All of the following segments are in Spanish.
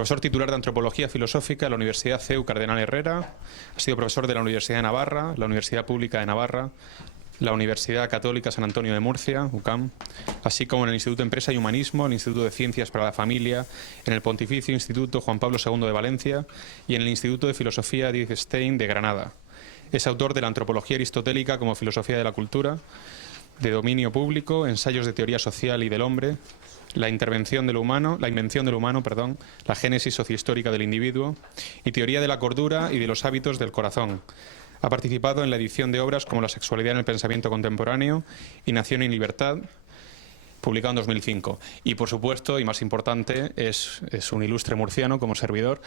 Profesor titular de Antropología Filosófica en la Universidad CEU Cardenal Herrera. Ha sido profesor de la Universidad de Navarra, la Universidad Pública de Navarra, la Universidad Católica San Antonio de Murcia, UCAM, así como en el Instituto de Empresa y Humanismo, el Instituto de Ciencias para la Familia, en el Pontificio Instituto Juan Pablo II de Valencia y en el Instituto de Filosofía Edith Stein de Granada. Es autor de la Antropología Aristotélica como Filosofía de la Cultura, de Dominio Público, Ensayos de Teoría Social y del Hombre, la invención del humano, la génesis sociohistórica del individuo y Teoría de la Cordura y de los hábitos del corazón. Ha participado en la edición de obras como La sexualidad en el pensamiento contemporáneo y Nación y Libertad, publicado en 2005. Y, por supuesto, y más importante, es un ilustre murciano como servidor.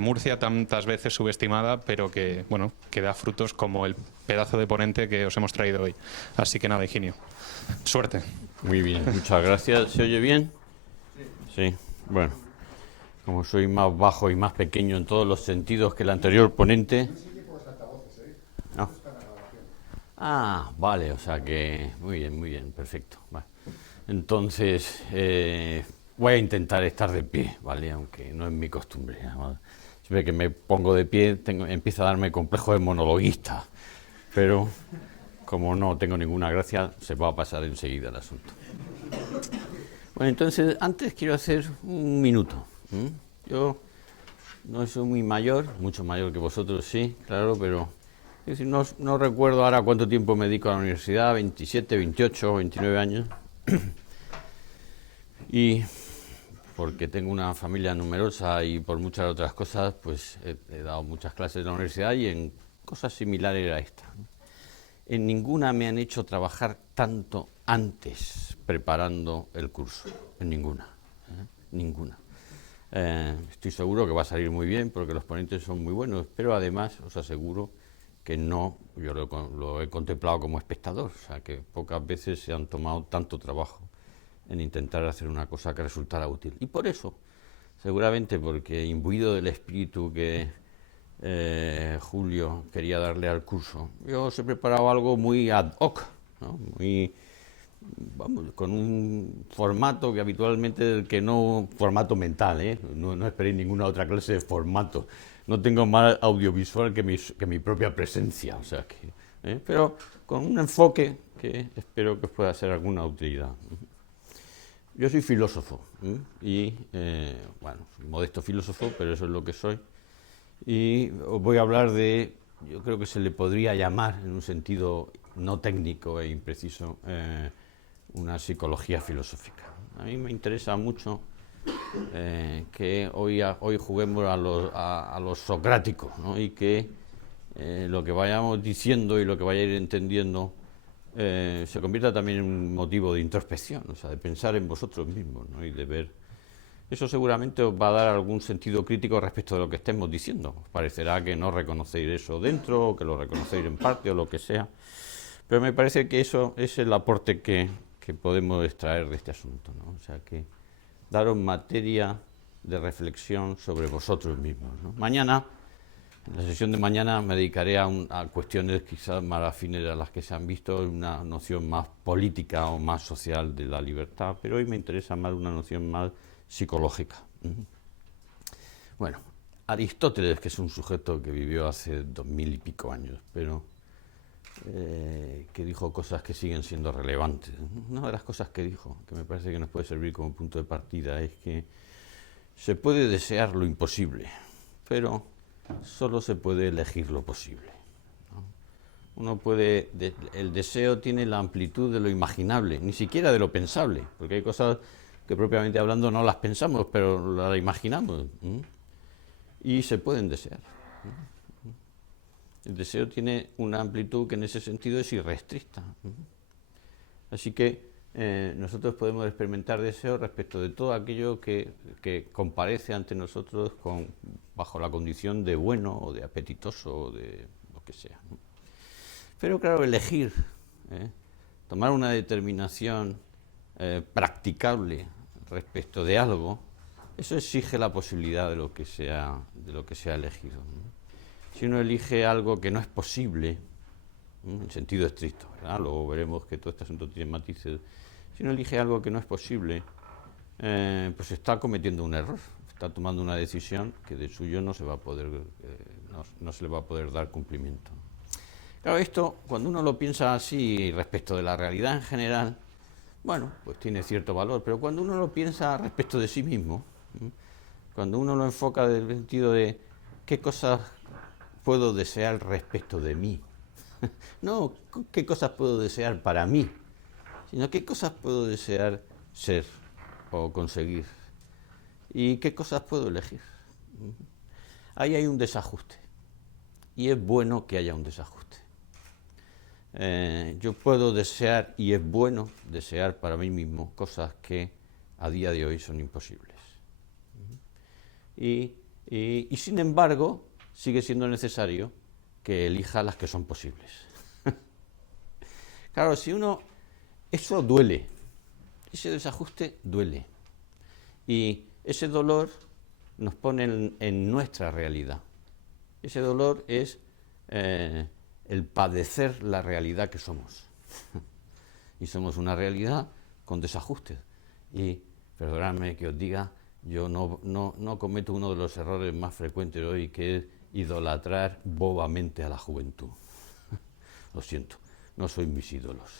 Murcia, tantas veces subestimada, pero que, bueno, que da frutos como el pedazo de ponente que os hemos traído hoy. Así que nada, Higinio. Suerte. Muy bien, muchas gracias. ¿Se oye bien? Sí. Bueno, como soy más bajo y más pequeño en todos los sentidos que el anterior ponente... No. Ah, vale, o sea que... Muy bien, perfecto. Vale. Entonces, voy a intentar estar de pie, ¿vale? Aunque no es mi costumbre, ¿vale? Siempre que me pongo de pie empieza a darme complejo de monologuista, pero como no tengo ninguna gracia, se va a pasar enseguida el asunto. Bueno, entonces, antes quiero hacer un minuto. Yo no soy muy mayor, mucho mayor que vosotros, sí, claro, pero es decir, no recuerdo ahora cuánto tiempo me dedico a la universidad, 27, 28, 29 años. Y porque tengo una familia numerosa y por muchas otras cosas, pues he dado muchas clases en la universidad y en cosas similares a esta. En ninguna me han hecho trabajar tanto antes preparando el curso, en ninguna, ninguna. Estoy seguro que va a salir muy bien porque los ponentes son muy buenos, pero además os aseguro que no, yo lo he contemplado como espectador, o sea que pocas veces se han tomado tanto trabajo en intentar hacer una cosa que resultara útil. Y por eso, seguramente porque imbuido del espíritu que Julio quería darle al curso, yo os he preparado algo muy ad hoc, ¿no? Muy, vamos, con un formato que habitualmente, formato mental, no esperéis ninguna otra clase de formato. No tengo más audiovisual que mi propia presencia, o sea que, pero con un enfoque que espero que os pueda ser alguna utilidad. Yo soy filósofo y, bueno, modesto filósofo, pero eso es lo que soy. Y os voy a hablar de, yo creo que se le podría llamar, en un sentido no técnico e impreciso, una psicología filosófica. A mí me interesa mucho que hoy juguemos a los socráticos, ¿no? Y que lo que vayamos diciendo y lo que vayáis entendiendo se convierta también en un motivo de introspección, o sea, de pensar en vosotros mismos, ¿no? Y de ver. Eso seguramente os va a dar algún sentido crítico respecto de lo que estemos diciendo. Os parecerá que no reconocéis eso dentro, o que lo reconocéis en parte, o lo que sea. Pero me parece que eso es el aporte que podemos extraer de este asunto, ¿no? O sea, que daros materia de reflexión sobre vosotros mismos, ¿no? Mañana, en la sesión de mañana, me dedicaré a cuestiones quizás más afines a las que se han visto, una noción más política o más social de la libertad, pero hoy me interesa más una noción más psicológica. Bueno, Aristóteles, que es un sujeto que vivió hace 2000 y pico años, pero que dijo cosas que siguen siendo relevantes. Una de las cosas que dijo, que me parece que nos puede servir como punto de partida, es que se puede desear lo imposible, pero solo se puede elegir lo posible, ¿no? Uno puede, el deseo tiene la amplitud de lo imaginable, ni siquiera de lo pensable, porque hay cosas que propiamente hablando no las pensamos, pero las imaginamos, y se pueden desear. El deseo tiene una amplitud que en ese sentido es irrestricta. Así que nosotros podemos experimentar deseo respecto de todo aquello que comparece ante nosotros bajo la condición de bueno o de apetitoso o de lo que sea, ¿no? Pero claro, elegir, tomar una determinación practicable respecto de algo, eso exige la posibilidad de lo que sea elegido, ¿no? Si uno elige algo que no es posible, en sentido estricto, ¿verdad? Luego veremos que todo este asunto tiene matices. Si uno elige algo que no es posible, pues está cometiendo un error, está tomando una decisión que de suyo no se va a poder, no se le va a poder dar cumplimiento. Claro, esto, cuando uno lo piensa así respecto de la realidad en general, bueno, pues tiene cierto valor, pero cuando uno lo piensa respecto de sí mismo, cuando uno lo enfoca desde el sentido de qué cosas puedo desear respecto de mí, no qué cosas puedo desear para mí, sino qué cosas puedo desear ser o conseguir y qué cosas puedo elegir. Ahí hay un desajuste y es bueno que haya un desajuste. Yo puedo desear, y es bueno desear para mí mismo, cosas que a día de hoy son imposibles. Y sin embargo, sigue siendo necesario que elija las que son posibles. Claro, si uno... Eso duele, ese desajuste duele. Y ese dolor nos pone en nuestra realidad. Ese dolor es el padecer la realidad que somos. Y somos una realidad con desajustes. Y perdonadme que os diga, yo no cometo uno de los errores más frecuentes hoy, que es idolatrar bobamente a la juventud. Lo siento, no soy mis ídolos.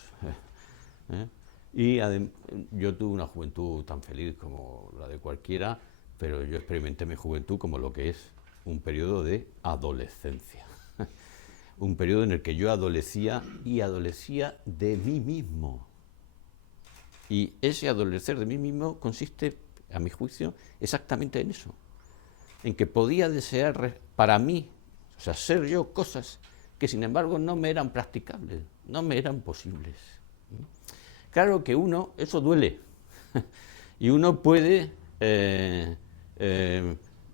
Y yo tuve una juventud tan feliz como la de cualquiera, pero yo experimenté mi juventud como lo que es un periodo de adolescencia. Un periodo en el que yo adolecía y adolecía de mí mismo. Y ese adolecer de mí mismo consiste, a mi juicio, exactamente en eso. En que podía desear para mí, o sea, ser yo cosas que sin embargo no me eran practicables, no me eran posibles. Claro que eso duele. Y uno puede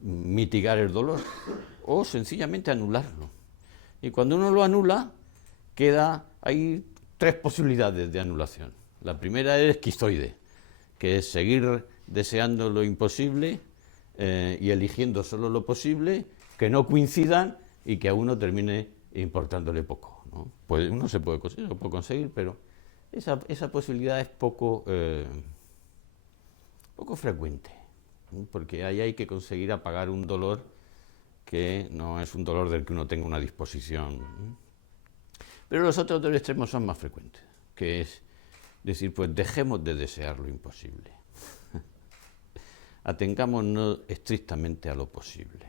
mitigar el dolor o sencillamente anularlo. Y cuando uno lo anula, hay 3 posibilidades de anulación. La primera es esquizoide, que es seguir deseando lo imposible y eligiendo solo lo posible, que no coincidan y que a uno termine importándole poco, ¿no? Pues uno se puede conseguir, pero esa posibilidad es poco frecuente, ¿no? Porque ahí hay que conseguir apagar un dolor que no es un dolor del que uno tenga una disposición, ¿no? Pero los otros 2 extremos son más frecuentes, que es decir, pues dejemos de desear lo imposible. Atengámonos estrictamente a lo posible.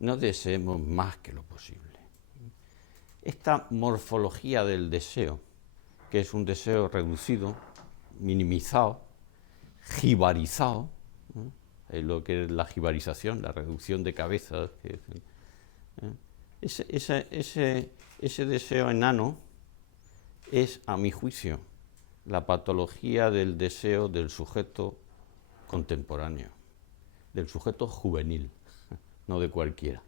No deseemos más que lo posible. Esta morfología del deseo, que es un deseo reducido, minimizado, jibarizado, ¿no? Lo que es la jibarización, la reducción de cabezas, ese deseo enano es, a mi juicio, la patología del deseo del sujeto contemporáneo, del sujeto juvenil, no de cualquiera.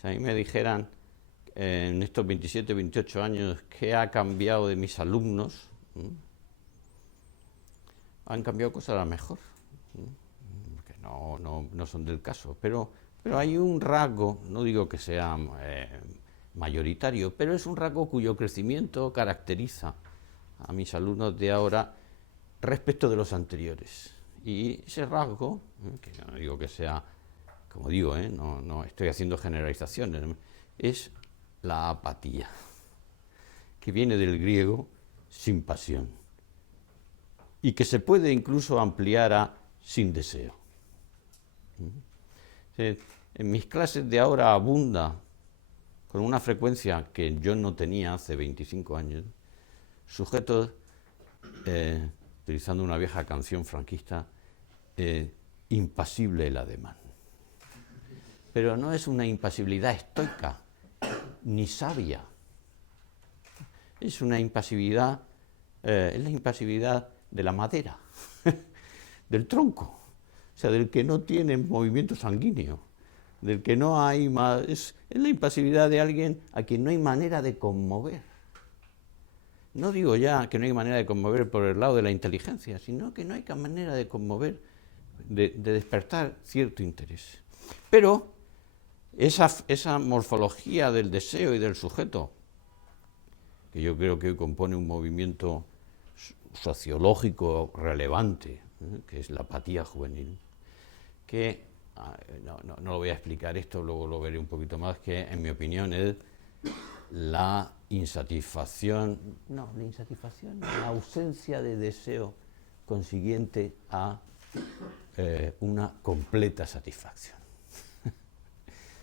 Si a mí me dijeran en estos 27, 28 años qué ha cambiado de mis alumnos, han cambiado cosas a la mejor, que no son del caso, pero hay un rasgo, no digo que sea mayoritario, pero es un rasgo cuyo crecimiento caracteriza a mis alumnos de ahora respecto de los anteriores. Y ese rasgo, que no digo que sea, como digo, no estoy haciendo generalizaciones, es la apatía, que viene del griego sin pasión, y que se puede incluso ampliar a sin deseo. En mis clases de ahora abunda, con una frecuencia que yo no tenía hace 25 años, sujetos, utilizando una vieja canción franquista, impasible el ademán. Pero no es una impasibilidad estoica, ni sabia. Es una impasibilidad, es la impasibilidad de la madera, del tronco, o sea, del que no tiene movimiento sanguíneo, del que no hay más, es la impasibilidad de alguien a quien no hay manera de conmover. No digo ya que no hay manera de conmover por el lado de la inteligencia, sino que no hay manera de conmover, de despertar cierto interés. Pero esa morfología del deseo y del sujeto, que yo creo que hoy compone un movimiento sociológico relevante, que es la apatía juvenil, que, no lo voy a explicar esto, luego lo veré un poquito más, que en mi opinión es la la ausencia de deseo consiguiente a una completa satisfacción.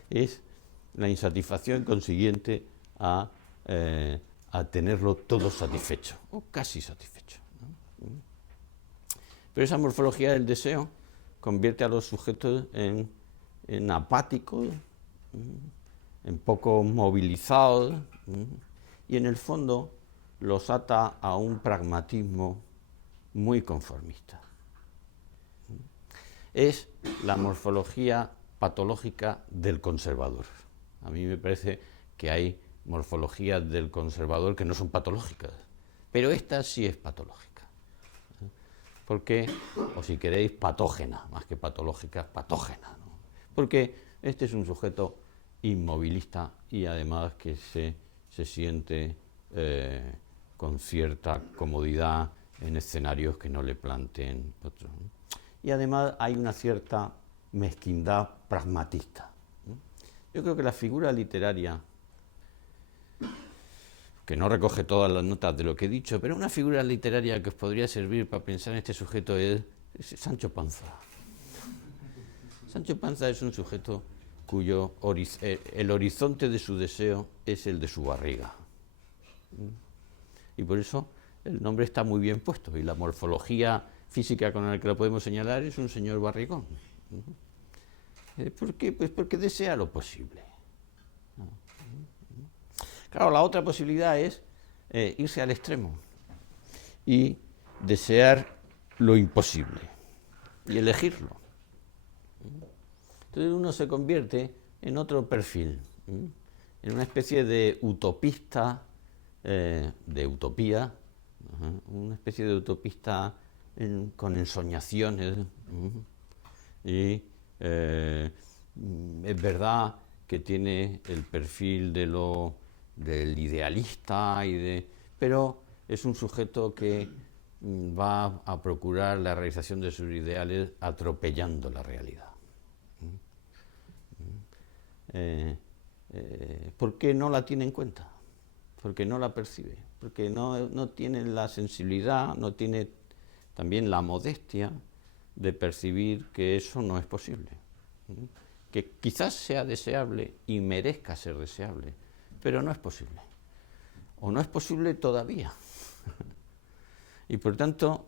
Es la insatisfacción consiguiente a tenerlo todo satisfecho, o casi satisfecho, ¿no? Pero esa morfología del deseo convierte a los sujetos en apáticos, en poco movilizados, y en el fondo los ata a un pragmatismo muy conformista. Es la morfología patológica del conservador. A mí me parece que hay morfologías del conservador que no son patológicas, pero esta sí es patológica. Porque, o si queréis, patógena, más que patológica, patógena, ¿no? Porque este es un sujeto inmovilista y además que se siente con cierta comodidad en escenarios que no le planteen otros, ¿no? Y además hay una cierta mezquindad pragmatista, ¿no? Yo creo que la figura literaria, que no recoge todas las notas de lo que he dicho, pero una figura literaria que os podría servir para pensar en este sujeto es Sancho Panza. Sancho Panza es un sujeto cuyo el horizonte de su deseo es el de su barriga. Y por eso el nombre está muy bien puesto, y la morfología física con la que lo podemos señalar es un señor barrigón. ¿Por qué? Pues porque desea lo posible. Claro, la otra posibilidad es irse al extremo y desear lo imposible y elegirlo. Entonces uno se convierte en otro perfil, en una especie de utopista, de utopía, una especie de utopista con ensoñaciones. Y es verdad que tiene el perfil del idealista, pero es un sujeto que va a procurar la realización de sus ideales atropellando la realidad. ¿Por qué no la tiene en cuenta? Porque no la percibe, porque no tiene la sensibilidad, no tiene también la modestia de percibir que eso no es posible, que quizás sea deseable y merezca ser deseable, pero no es posible, o no es posible todavía. Y por tanto,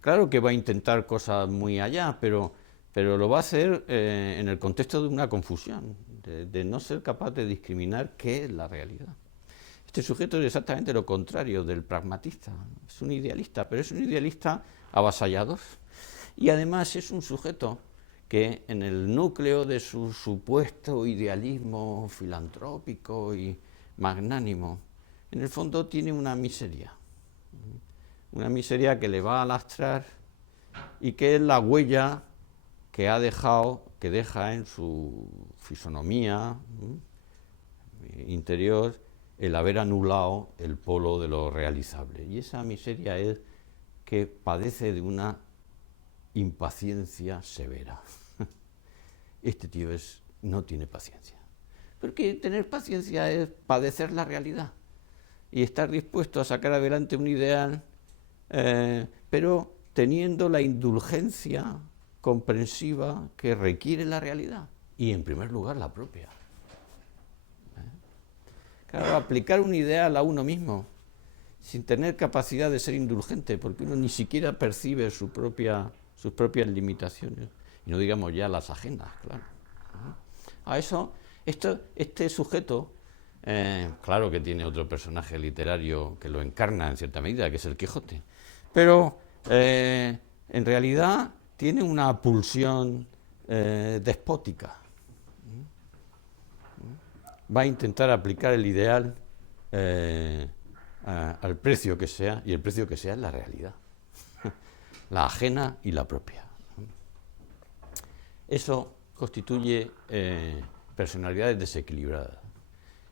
claro que va a intentar cosas muy allá, pero lo va a hacer en el contexto de una confusión, de no ser capaz de discriminar qué es la realidad. Este sujeto es exactamente lo contrario del pragmatista, es un idealista, pero es un idealista avasallador. Y además es un sujeto que en el núcleo de su supuesto idealismo filantrópico y magnánimo, en el fondo tiene una miseria que le va a lastrar y que es la huella que deja en su fisonomía interior el haber anulado el polo de lo realizable. Y esa miseria es que padece de una impaciencia severa. Este tío no tiene paciencia. Porque tener paciencia es padecer la realidad y estar dispuesto a sacar adelante un ideal, pero teniendo la indulgencia comprensiva que requiere la realidad y, en primer lugar, la propia. Claro, aplicar un ideal a uno mismo sin tener capacidad de ser indulgente, porque uno ni siquiera percibe sus propias limitaciones, y no digamos ya las ajenas, claro. A eso, este sujeto, claro que tiene otro personaje literario que lo encarna en cierta medida, que es el Quijote, pero en realidad tiene una pulsión despótica. Va a intentar aplicar el ideal al precio que sea, y el precio que sea es la realidad, la ajena y la propia. Eso constituye personalidades desequilibradas,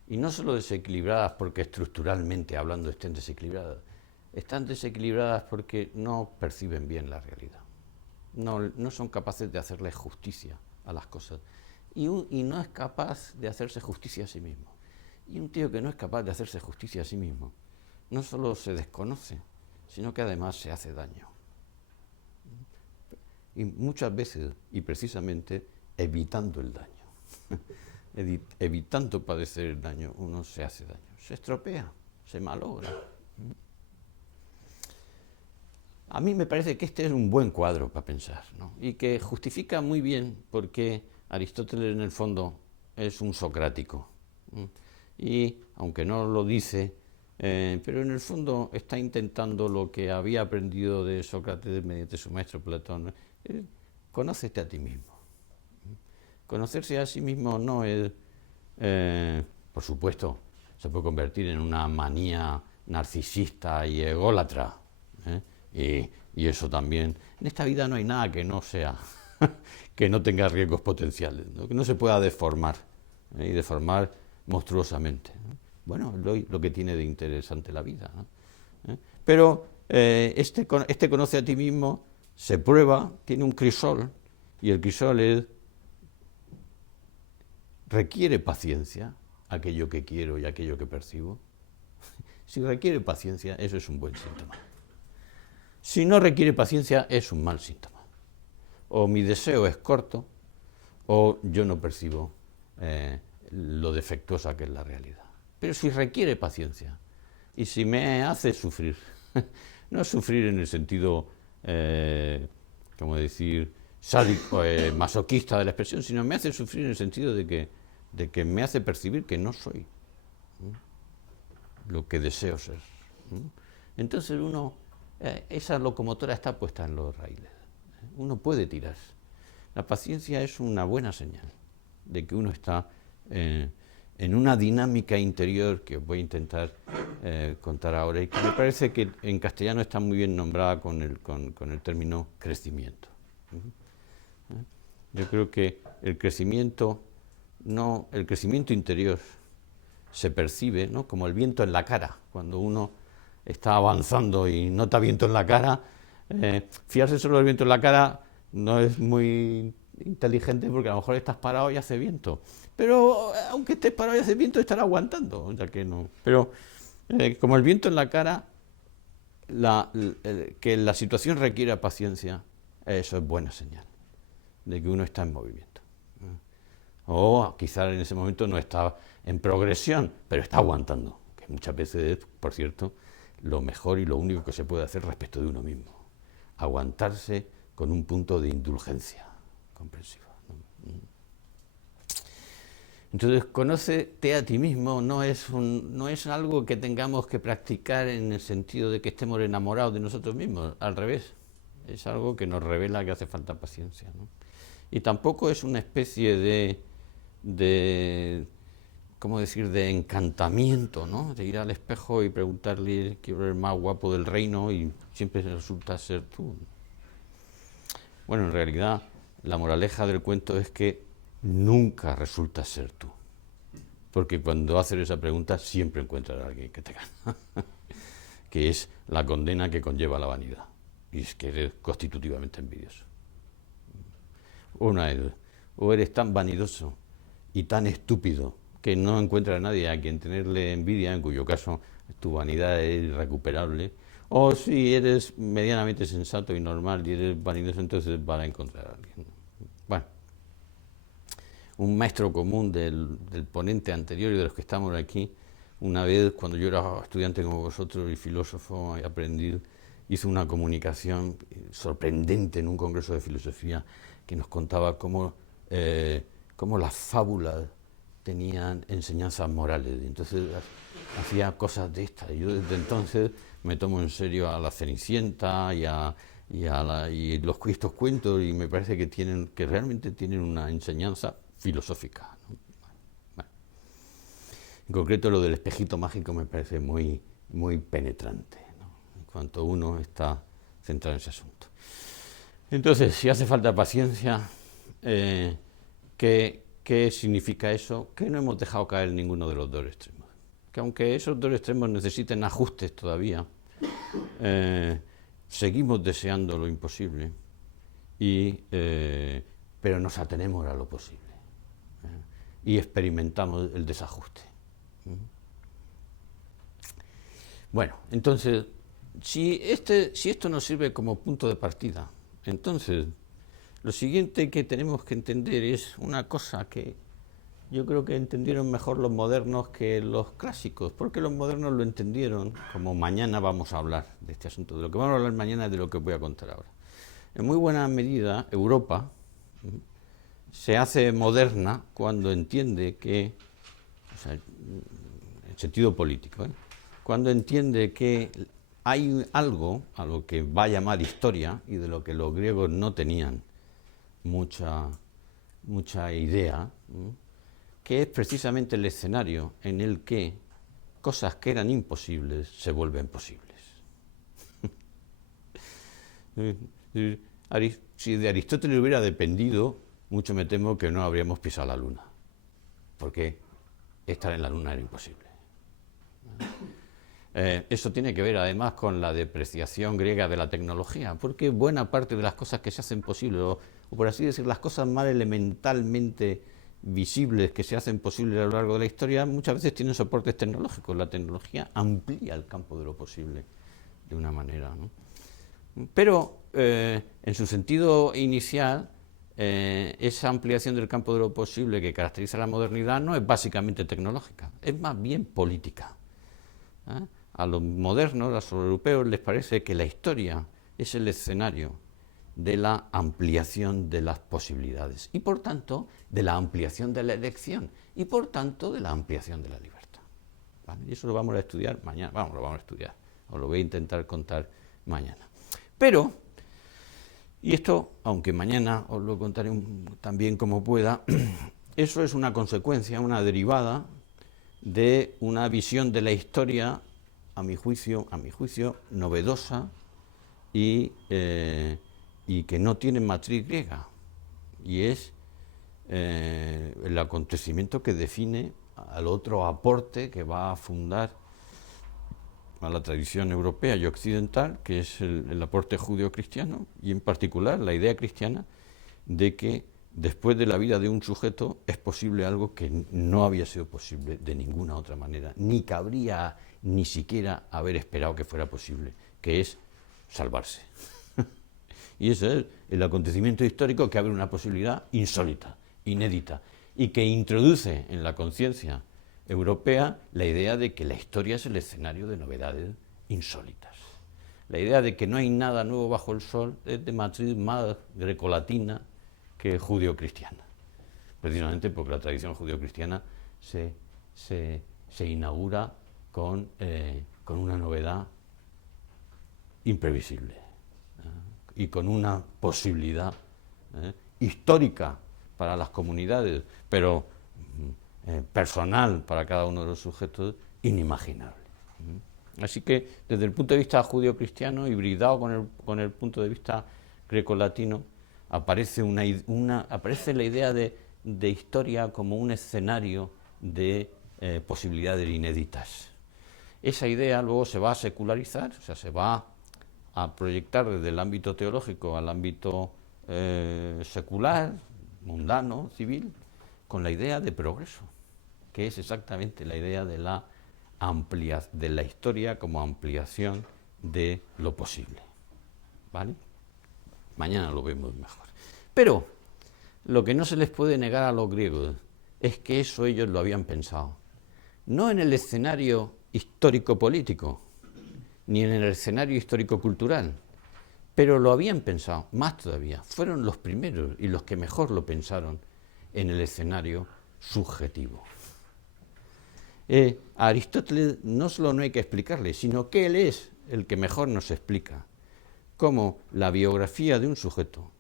y no solo desequilibradas porque estructuralmente hablando estén desequilibradas, están desequilibradas porque no perciben bien la realidad. no son capaces de hacerle justicia a las cosas. Y no es capaz de hacerse justicia a sí mismo. Y un tío que no es capaz de hacerse justicia a sí mismo, no solo se desconoce, sino que además se hace daño. Y muchas veces, y precisamente, evitando el daño, evitando padecer el daño, uno se hace daño, se estropea, se malogra. A mí me parece que este es un buen cuadro para pensar, ¿no? Y que justifica muy bien por qué Aristóteles en el fondo es un socrático. Y, aunque no lo dice, pero en el fondo está intentando lo que había aprendido de Sócrates mediante su maestro Platón. Conócete a ti mismo. Conocerse a sí mismo no es, por supuesto, se puede convertir en una manía narcisista y ególatra, y eso también. En esta vida no hay nada que no sea, que no tenga riesgos potenciales, ¿no? Que no se pueda deformar, y deformar monstruosamente, ¿no? Bueno, lo que tiene de interesante la vida, ¿no? Pero este conoce a ti mismo, se prueba, tiene un crisol, y el crisol requiere paciencia, aquello que quiero y aquello que percibo. Si requiere paciencia, eso es un buen síntoma. Si no requiere paciencia, es un mal síntoma. O mi deseo es corto, o yo no percibo lo defectuosa que es la realidad. Pero si requiere paciencia, y si me hace sufrir, no sufrir en el sentido, como decir, sádico, masoquista de la expresión, sino me hace sufrir en el sentido de que me hace percibir que no soy lo que deseo ser. Entonces esa locomotora está puesta en los raíles. Uno puede tirar. La paciencia es una buena señal de que uno está en una dinámica interior que voy a intentar contar ahora, y que me parece que en castellano está muy bien nombrada con el término crecimiento. Yo creo que el crecimiento interior se percibe, ¿no?, como el viento en la cara. Cuando uno está avanzando y nota viento en la cara, fiarse solo del viento en la cara no es muy inteligente, porque a lo mejor estás parado y hace viento. Pero aunque estés parado y hace viento, estará aguantando, ya que no. Pero como el viento en la cara, que la situación requiera paciencia, eso es buena señal de que uno está en movimiento. O quizás en ese momento no está en progresión, pero está aguantando, que muchas veces es, por cierto, lo mejor y lo único que se puede hacer respecto de uno mismo. Aguantarse con un punto de indulgencia comprensiva, ¿no? Entonces, conócete a ti mismo no es algo que tengamos que practicar en el sentido de que estemos enamorados de nosotros mismos, al revés. Es algo que nos revela que hace falta paciencia, ¿no? Y tampoco es una especie de ¿cómo decir?, de encantamiento, ¿no?, de ir al espejo y preguntarle, quiero ser el más guapo del reino, y siempre resulta ser tú. Bueno, en realidad, la moraleja del cuento es que nunca resulta ser tú, porque cuando haces esa pregunta siempre encuentras a alguien que te gana, que es la condena que conlleva la vanidad, y es que eres constitutivamente envidioso. O eres tan vanidoso y tan estúpido que no encuentras a nadie a quien tenerle envidia, en cuyo caso tu vanidad es irrecuperable, o si eres medianamente sensato y normal y eres vanidoso, entonces vas a encontrar a alguien. Bueno, un maestro común del ponente anterior y de los que estamos aquí, una vez cuando yo era estudiante como vosotros y filósofo y aprendiz, hizo una comunicación sorprendente en un congreso de filosofía que nos contaba cómo las fábulas tenían enseñanzas morales. Entonces hacía cosas de estas. Y yo desde entonces me tomo en serio a la Cenicienta y estos cuentos, y me parece que realmente tienen una enseñanza filosófica, ¿no? Bueno. En concreto, lo del espejito mágico me parece muy, muy penetrante, ¿no?, en cuanto uno está centrado en ese asunto. Entonces, si hace falta paciencia, ¿qué significa eso? Que no hemos dejado caer ninguno de los dos extremos. Que aunque esos dos extremos necesiten ajustes todavía, seguimos deseando lo imposible, pero nos atenemos a lo posible, y experimentamos el desajuste. Bueno, entonces, si esto nos sirve como punto de partida, entonces lo siguiente que tenemos que entender es una cosa que yo creo que entendieron mejor los modernos que los clásicos, porque los modernos lo entendieron, como mañana vamos a hablar de este asunto. De lo que vamos a hablar mañana es de lo que voy a contar ahora. En muy buena medida, Europa se hace moderna cuando entiende que, o sea, en sentido político, cuando entiende que hay algo a lo que va a llamar historia y de lo que los griegos no tenían mucha idea, que es precisamente el escenario en el que cosas que eran imposibles se vuelven posibles. Si de Aristóteles hubiera dependido, mucho me temo que no habríamos pisado la Luna, porque estar en la Luna era imposible. Eso tiene que ver además con la depreciación griega de la tecnología, porque buena parte de las cosas que se hacen posibles, o por así decir, las cosas más elementalmente visibles que se hacen posibles a lo largo de la historia, muchas veces tienen soportes tecnológicos. La tecnología amplía el campo de lo posible de una manera, ¿no? Pero en su sentido inicial, esa ampliación del campo de lo posible que caracteriza la modernidad no es básicamente tecnológica, es más bien política. A los modernos, a los europeos, les parece que la historia es el escenario de la ampliación de las posibilidades y, por tanto, de la ampliación de la elección y, por tanto, de la ampliación de la libertad. ¿Vale? Y eso lo vamos a estudiar mañana, lo vamos a estudiar, os lo voy a intentar contar mañana. Pero, y esto, aunque mañana os lo contaré también como pueda, eso es una consecuencia, una derivada de una visión de la historia, a mi juicio novedosa y que no tiene matriz griega, y es el acontecimiento que define al otro aporte que va a fundar a la tradición europea y occidental, que es el aporte judeo-cristiano, y en particular la idea cristiana de que después de la vida de un sujeto es posible algo que no había sido posible de ninguna otra manera, ni cabría ni siquiera haber esperado que fuera posible, que es salvarse. Y ese es el acontecimiento histórico que abre una posibilidad insólita, inédita, y que introduce en la conciencia europea la idea de que la historia es el escenario de novedades insólitas. La idea de que no hay nada nuevo bajo el sol es de matriz más grecolatina que judeo-cristiana, precisamente porque la tradición judeo-cristiana se inaugura con una novedad imprevisible y con una posibilidad histórica para las comunidades, pero personal para cada uno de los sujetos, inimaginable. Así que desde el punto de vista judeo-cristiano, hibridado con el punto de vista grecolatino, aparece la idea de historia como un escenario de posibilidades inéditas. Esa idea luego se va a secularizar, o sea, se va a proyectar desde el ámbito teológico al ámbito secular, mundano, civil, con la idea de progreso, que es exactamente la idea de la historia como ampliación de lo posible. ¿Vale? Mañana lo vemos mejor. Pero lo que no se les puede negar a los griegos es que eso ellos lo habían pensado, no en el escenario histórico-político, ni en el escenario histórico-cultural, pero lo habían pensado, más todavía, fueron los primeros y los que mejor lo pensaron en el escenario subjetivo. A Aristóteles no solo no hay que explicarle, sino que él es el que mejor nos explica cómo la biografía de un sujeto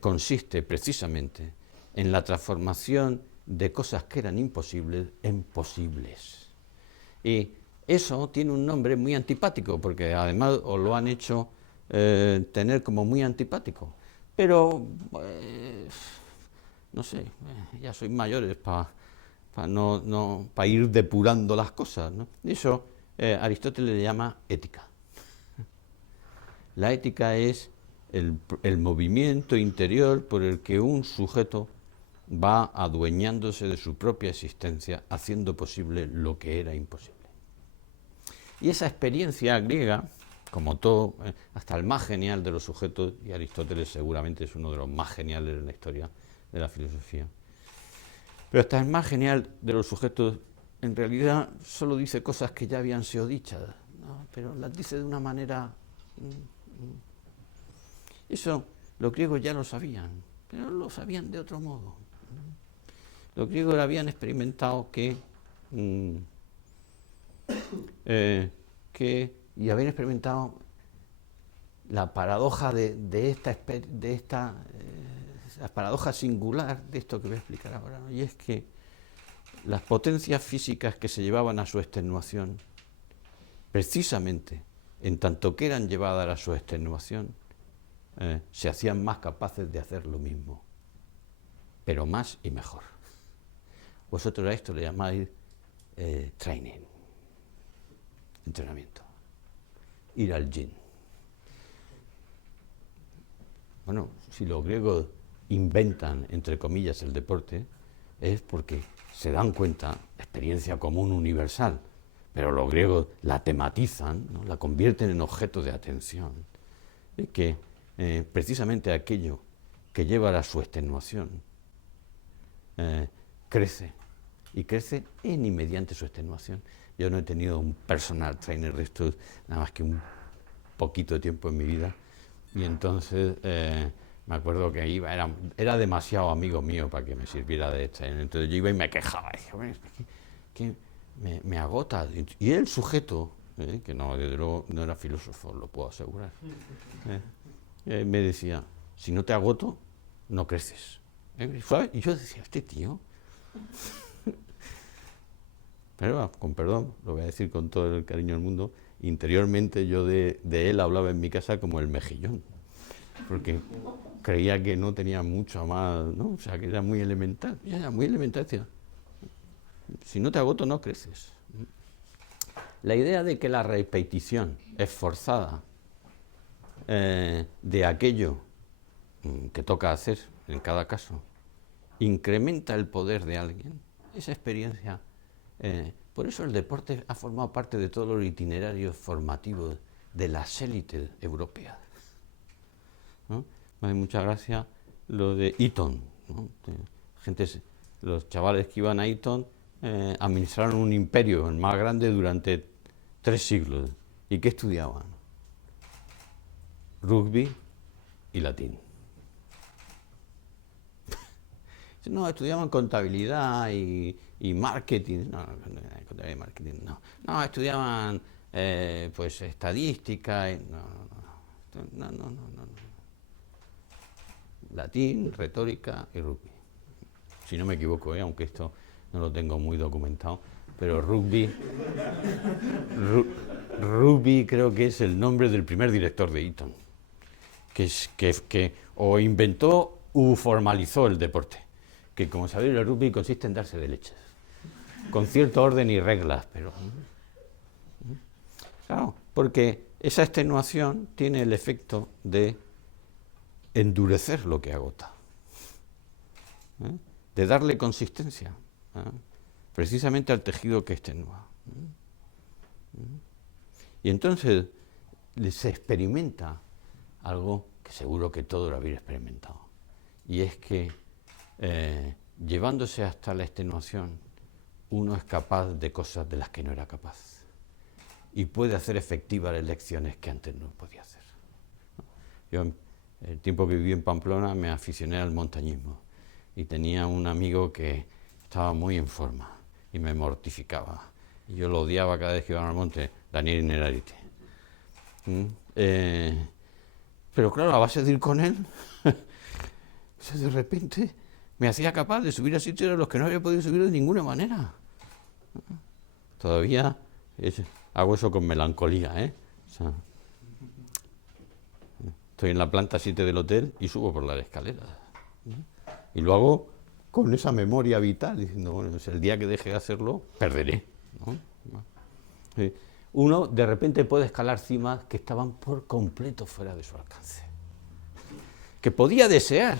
consiste precisamente en la transformación de cosas que eran imposibles en posibles. Y eso tiene un nombre muy antipático, porque además os lo han hecho tener como muy antipático. Pero, no sé, ya sois mayores para ir depurando las cosas, ¿no? Eso Aristóteles le llama ética. La ética es el movimiento interior por el que un sujeto va adueñándose de su propia existencia, haciendo posible lo que era imposible. Y esa experiencia griega, como todo, hasta el más genial de los sujetos, y Aristóteles seguramente es uno de los más geniales en la historia de la filosofía, pero hasta el más genial de los sujetos en realidad solo dice cosas que ya habían sido dichas, ¿no? Pero las dice de una manera... Eso los griegos ya lo sabían, pero lo sabían de otro modo. Los griegos habían experimentado y habían experimentado la paradoja la paradoja singular de esto que voy a explicar ahora, ¿no? Y es que las potencias físicas que se llevaban a su extenuación, precisamente en tanto que eran llevadas a su extenuación, se hacían más capaces de hacer lo mismo, pero más y mejor. Vosotros a esto le llamáis training, entrenamiento, ir al gym. Bueno, si los griegos inventan, entre comillas, el deporte, es porque se dan cuenta, experiencia común universal, pero los griegos la tematizan, ¿no? La convierten en objeto de atención, de que precisamente aquello que lleva a su extenuación crece, y crece en y mediante su extenuación. Yo no he tenido un personal trainer de estos nada más que un poquito de tiempo en mi vida, y entonces me acuerdo que iba, era demasiado amigo mío para que me sirviera de trainer, entonces yo iba y me quejaba, y dije, bueno, que me agota, y el sujeto, que no, desde luego no era filósofo, lo puedo asegurar, me decía, si no te agoto, no creces. Y yo decía, este tío... Pero con perdón, lo voy a decir con todo el cariño del mundo, interiormente yo de él hablaba en mi casa como el mejillón, porque creía que no tenía mucho más, ¿no? O sea, que era muy elemental, muy elemental. Decía, si no te agoto, no creces. La idea de que la repetición es forzada de aquello que toca hacer en cada caso, incrementa el poder de alguien, esa experiencia. Por eso el deporte ha formado parte de todos los itinerarios formativos de las élites europeas, ¿no? Me hace mucha gracia lo de Eton, ¿no? Los chavales que iban a Eton administraron un imperio, el más grande, durante 3 siglos. ¿Y qué estudiaban? Rugby y latín. No, estudiaban contabilidad y marketing. No, contabilidad y marketing no. No, estudiaban pues estadística. No. Latín, retórica y rugby. Si no me equivoco, aunque esto no lo tengo muy documentado, pero rugby creo que es el nombre del primer director de Eton, que o inventó u formalizó el deporte, que como sabéis el rugby consiste en darse de leches, con cierto orden y reglas, pero... Claro, porque esa extenuación tiene el efecto de endurecer lo que agota, de darle consistencia, precisamente al tejido que extenúa. Y entonces se experimenta algo que seguro que todos lo habéis experimentado, y es que llevándose hasta la extenuación uno es capaz de cosas de las que no era capaz y puede hacer efectivas las lecciones que antes no podía hacer. Yo, el tiempo que viví en Pamplona, me aficioné al montañismo y tenía un amigo que estaba muy en forma y me mortificaba. Y yo lo odiaba cada vez que iba al monte, Daniel Innerarity. Pero claro, a base de ir con él, de repente me hacía capaz de subir a sitios a los que no había podido subir de ninguna manera. Todavía hago eso con melancolía, O sea, estoy en la planta 7 del hotel y subo por las escaleras. Y lo hago con esa memoria vital, diciendo, bueno, pues el día que deje de hacerlo, perderé, ¿no? Uno de repente puede escalar cimas que estaban por completo fuera de su alcance. que podía desear,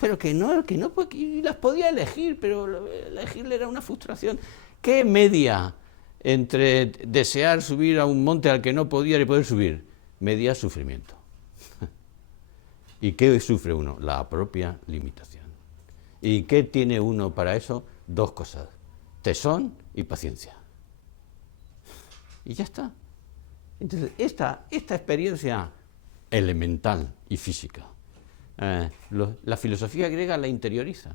pero que y las podía elegir, pero elegirle era una frustración. ¿Qué media entre desear subir a un monte al que no podía y poder subir? Media sufrimiento. ¿Y qué sufre uno? La propia limitación. ¿Y qué tiene uno para eso? Dos cosas: tesón y paciencia. Y ya está. Entonces, esta experiencia elemental y física, la filosofía griega la interioriza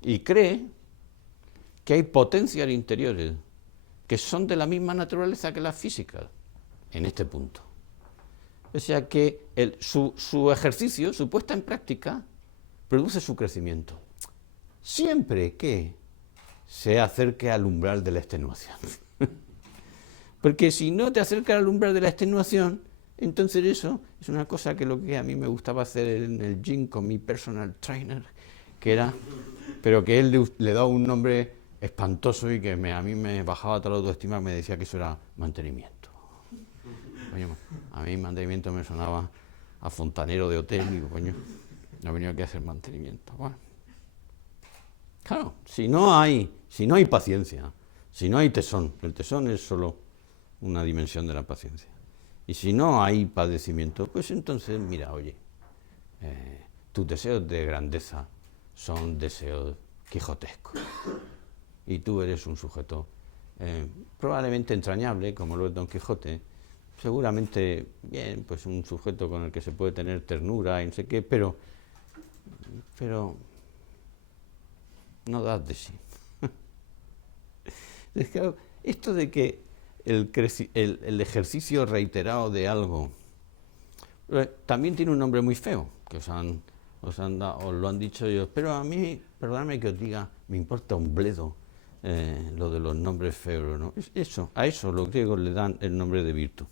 y cree que hay potencias interiores que son de la misma naturaleza que las físicas, en este punto. O sea que su ejercicio, su puesta en práctica, produce su crecimiento, siempre que se acerque al umbral de la extenuación. Porque si no te acercas al umbral de la extenuación, entonces eso es una cosa que lo que a mí me gustaba hacer en el gym con mi personal trainer, pero que él le daba un nombre espantoso y que a mí me bajaba toda la autoestima, me decía que eso era mantenimiento. Coño, a mí mantenimiento me sonaba a fontanero de hotel, y digo, coño, no he venido aquí a hacer mantenimiento. Bueno, claro, si no hay paciencia, si no hay tesón, el tesón es solo una dimensión de la paciencia, y si no hay padecimiento, pues entonces, mira, oye, tus deseos de grandeza son deseos quijotescos, y tú eres un sujeto probablemente entrañable, como lo es Don Quijote, seguramente, bien, pues un sujeto con el que se puede tener ternura y no sé qué, pero no das de sí. Es que esto de que el ejercicio reiterado de algo también tiene un nombre muy feo, que os lo han dicho ellos, pero a mí, perdóname que os diga, me importa un bledo lo de los nombres feos, ¿no? A eso los griegos le dan el nombre de virtud.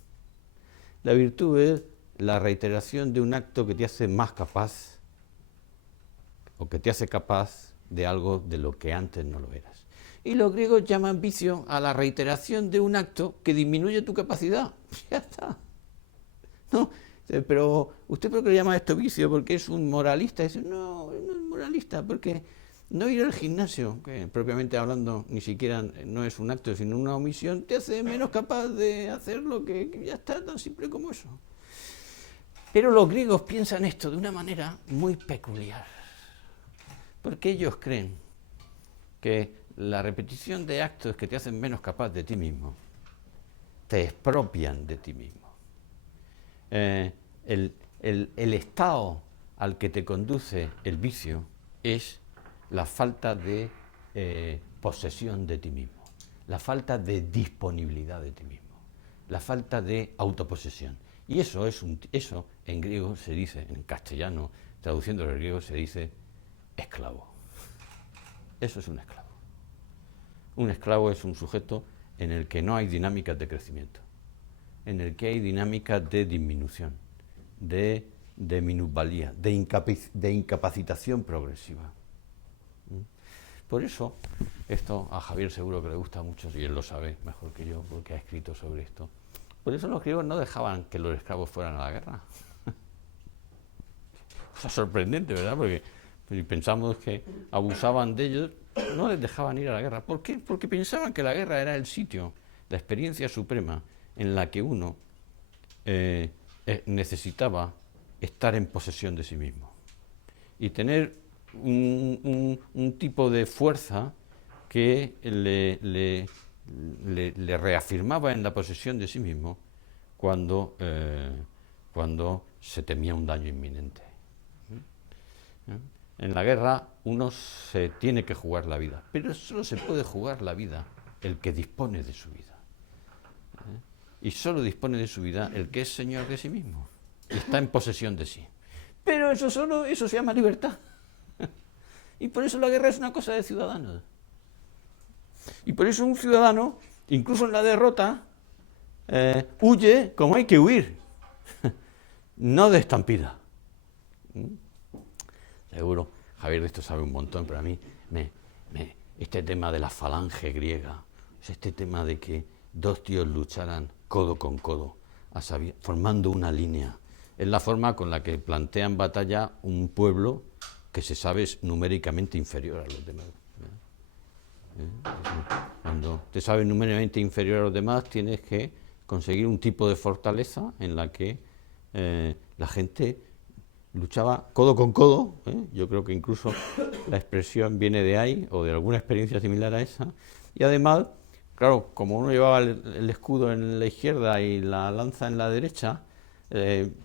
La virtud es la reiteración de un acto que te hace más capaz, o que te hace capaz de algo de lo que antes no lo eras. Y los griegos llaman vicio a la reiteración de un acto que disminuye tu capacidad. Ya está. No, pero ¿usted por qué le llama esto vicio? Porque es un moralista. Dice, no es moralista, porque no ir al gimnasio, que propiamente hablando ni siquiera no es un acto, sino una omisión, te hace menos capaz de hacer lo que ya está, tan simple como eso. Pero los griegos piensan esto de una manera muy peculiar, porque ellos creen que la repetición de actos que te hacen menos capaz de ti mismo, te expropian de ti mismo. El estado al que te conduce el vicio es la falta de posesión de ti mismo, la falta de disponibilidad de ti mismo, la falta de autoposesión. Y eso en griego se dice, en castellano, traduciendo del griego, se dice esclavo. Eso es un esclavo. Un esclavo es un sujeto en el que no hay dinámicas de crecimiento, en el que hay dinámicas de disminución, de minusvalía, de incapacitación progresiva. Por eso, esto a Javier seguro que le gusta mucho, y él lo sabe mejor que yo, porque ha escrito sobre esto. Por eso los griegos no dejaban que los esclavos fueran a la guerra. O sea, sorprendente, ¿verdad? Porque si pensamos que abusaban de ellos, no les dejaban ir a la guerra. ¿Por qué? Porque pensaban que la guerra era el sitio, la experiencia suprema en la que uno necesitaba estar en posesión de sí mismo y tener un tipo de fuerza que le reafirmaba en la posesión de sí mismo cuando se temía un daño inminente. En la guerra uno se tiene que jugar la vida, pero solo se puede jugar la vida el que dispone de su vida. Y solo dispone de su vida el que es señor de sí mismo y está en posesión de sí. Pero eso se llama libertad. Y por eso la guerra es una cosa de ciudadanos. Y por eso un ciudadano, incluso en la derrota, huye como hay que huir, no de estampida. Seguro, Javier de esto sabe un montón, pero a mí este tema de la falange griega, este tema de que dos tíos lucharan codo con codo, formando una línea, es la forma con la que plantea en batalla un pueblo que se sabe es numéricamente inferior a los demás. Cuando te sabes numéricamente inferior a los demás, tienes que conseguir un tipo de fortaleza en la que la gente luchaba codo con codo. Yo creo que incluso la expresión viene de ahí, o de alguna experiencia similar a esa. Y además, claro, como uno llevaba el escudo en la izquierda y la lanza en la derecha,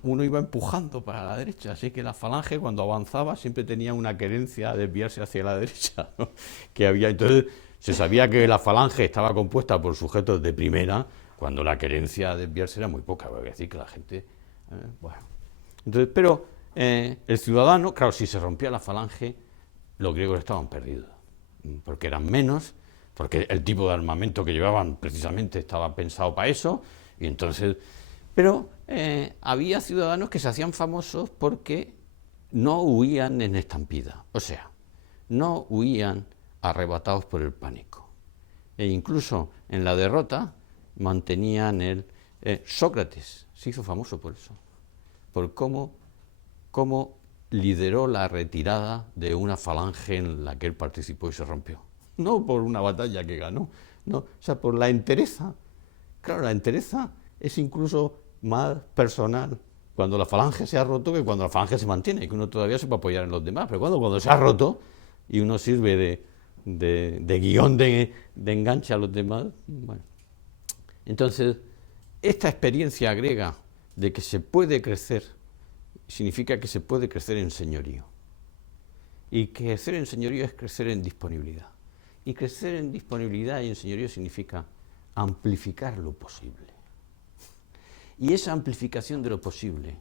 uno iba empujando para la derecha, así que la falange cuando avanzaba siempre tenía una querencia a desviarse hacia la derecha, ¿no? Que había, entonces se sabía que la falange estaba compuesta por sujetos de primera, cuando la querencia a desviarse era muy poca, voy a decir que la gente, bueno. Entonces, pero el ciudadano, claro, si se rompía la falange, los griegos estaban perdidos, porque eran menos, porque el tipo de armamento que llevaban precisamente estaba pensado para eso, y entonces... Pero había ciudadanos que se hacían famosos porque no huían en estampida, o sea, no huían arrebatados por el pánico. E incluso en la derrota mantenían el... Sócrates se hizo famoso por eso, por cómo lideró la retirada de una falange en la que él participó y se rompió. No por una batalla que ganó, no, o sea, por la entereza. Claro, la entereza es incluso más personal cuando la falange se ha roto que cuando la falange se mantiene, y que uno todavía se puede apoyar en los demás, pero cuando se ha roto y uno sirve de guión de enganche a los demás, bueno. Entonces, esta experiencia griega de que se puede crecer, significa que se puede crecer en señorío. Y que crecer en señorío es crecer en disponibilidad. Y crecer en disponibilidad y en señorío significa amplificar lo posible. Y esa amplificación de lo posible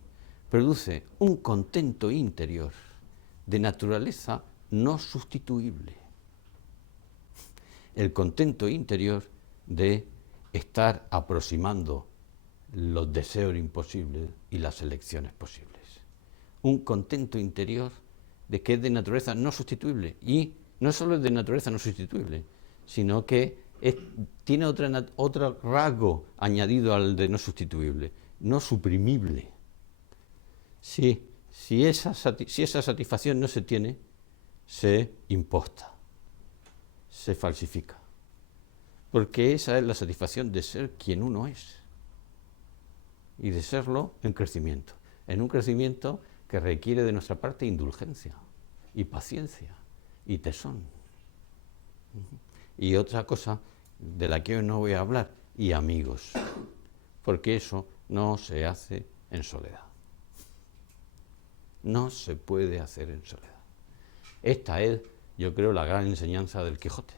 produce un contento interior de naturaleza no sustituible. El contento interior de estar aproximando los deseos imposibles y las elecciones posibles. Un contento interior de que es de naturaleza no sustituible. Y no solo es de naturaleza no sustituible, sino que tiene otro rasgo añadido al de no sustituible, no suprimible. Si esa satisfacción no se tiene, se imposta, se falsifica. Porque esa es la satisfacción de ser quien uno es. Y de serlo en crecimiento. En un crecimiento que requiere de nuestra parte indulgencia, y paciencia, y tesón. Y otra cosa de la que hoy no voy a hablar, y amigos. Porque eso no se hace en soledad. No se puede hacer en soledad. Esta es, yo creo, la gran enseñanza del Quijote.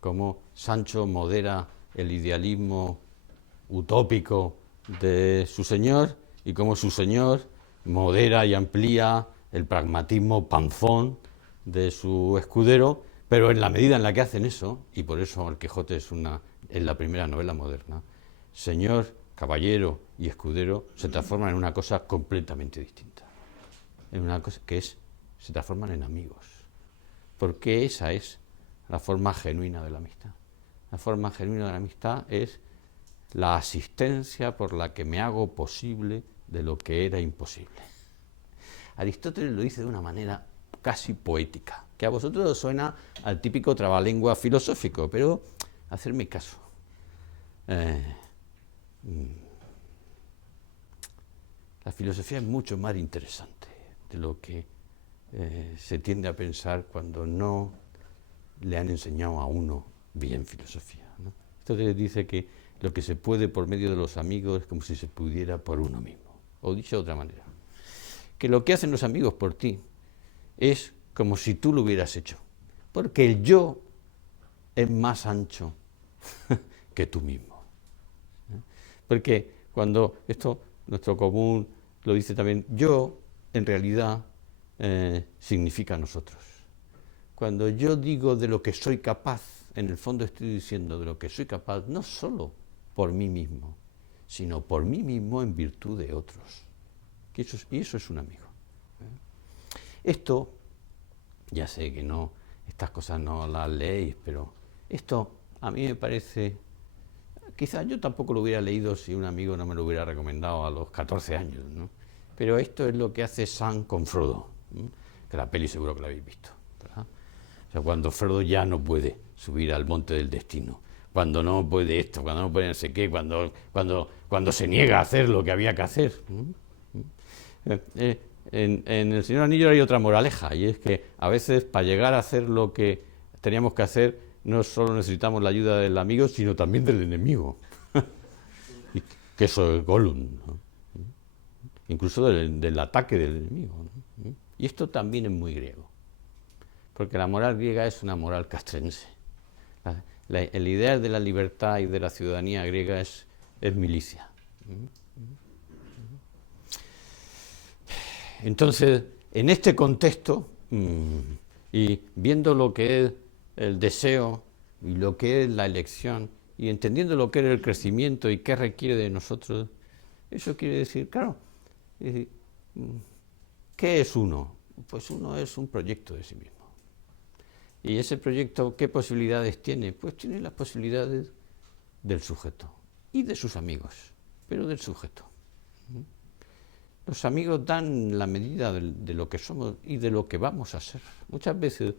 Cómo Sancho modera el idealismo utópico de su señor y cómo su señor modera y amplía el pragmatismo panzón de su escudero, pero en la medida en la que hacen eso, y por eso el Quijote es la primera novela moderna, señor, caballero y escudero se transforman en una cosa completamente distinta, en una cosa que se transforman en amigos, porque esa es la forma genuina de la amistad. La forma genuina de la amistad es la asistencia por la que me hago posible de lo que era imposible. Aristóteles lo dice de una manera casi poética, que a vosotros os suena al típico trabalengua filosófico, pero hacerme caso. La filosofía es mucho más interesante de lo que se tiende a pensar cuando no le han enseñado a uno bien filosofía, ¿no? Entonces dice que lo que se puede por medio de los amigos es como si se pudiera por uno mismo. O dicho de otra manera, que lo que hacen los amigos por ti es como si tú lo hubieras hecho, porque el yo es más ancho que tú mismo. Porque cuando esto, nuestro común lo dice también, yo en realidad significa nosotros. Cuando yo digo de lo que soy capaz, en el fondo estoy diciendo de lo que soy capaz, no solo por mí mismo, sino por mí mismo en virtud de otros. Y eso es un amigo. Esto, ya sé que no, estas cosas no las leéis, pero esto a mí me parece Quizás yo tampoco lo hubiera leído si un amigo no me lo hubiera recomendado a los 14 años, ¿no? Pero esto es lo que hace Sam con Frodo, ¿no? Que la peli seguro que la habéis visto, ¿verdad? O sea, cuando Frodo ya no puede subir al monte del destino, cuando no puede esto, cuando no puede no sé qué, cuando se niega a hacer lo que había que hacer. En El Señor Anillo hay otra moraleja, y es que a veces para llegar a hacer lo que teníamos que hacer no solo necesitamos la ayuda del amigo, sino también del enemigo, que eso es Gollum, ¿no? Incluso del ataque del enemigo, ¿no? Y esto también es muy griego, porque la moral griega es una moral castrense. El ideal de la libertad y de la ciudadanía griega es milicia. Entonces, en este contexto, y viendo lo que es el deseo y lo que es la elección, y entendiendo lo que es el crecimiento y qué requiere de nosotros, eso quiere decir, claro, ¿qué es uno? Pues uno es un proyecto de sí mismo. ¿Y ese proyecto qué posibilidades tiene? Pues tiene las posibilidades del sujeto y de sus amigos, pero del sujeto. Los amigos dan la medida de lo que somos y de lo que vamos a ser. Muchas veces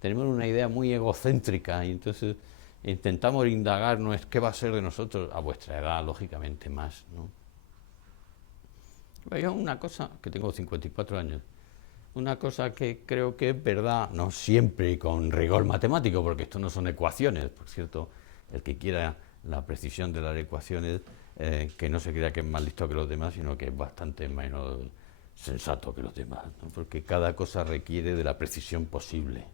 tenemos una idea muy egocéntrica y entonces intentamos indagar qué va a ser de nosotros a vuestra edad, lógicamente más, ¿no? Yo una cosa, que tengo 54 años, una cosa que creo que es verdad, no siempre con rigor matemático, porque esto no son ecuaciones, por cierto, el que quiera la precisión de las ecuaciones, que no se crea que es más listo que los demás, sino que es bastante menos sensato que los demás, ¿no? Porque cada cosa requiere de la precisión posible.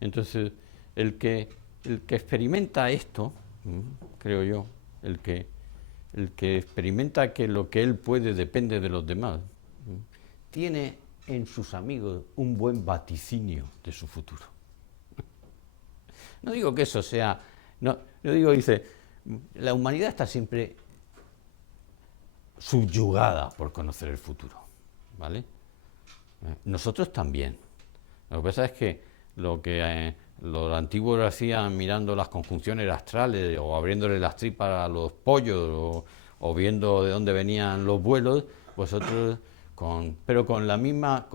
Entonces, el que experimenta esto, creo yo, el que experimenta que lo que él puede depende de los demás, tiene en sus amigos un buen vaticinio de su futuro. No digo que eso sea, no digo, dice, la humanidad está siempre subyugada por conocer el futuro, ¿vale? Nosotros también. Lo que pasa es que los antiguos lo hacían mirando las conjunciones astrales o abriéndole las tripas a los pollos o viendo de dónde venían los vuelos, vosotros pero con la misma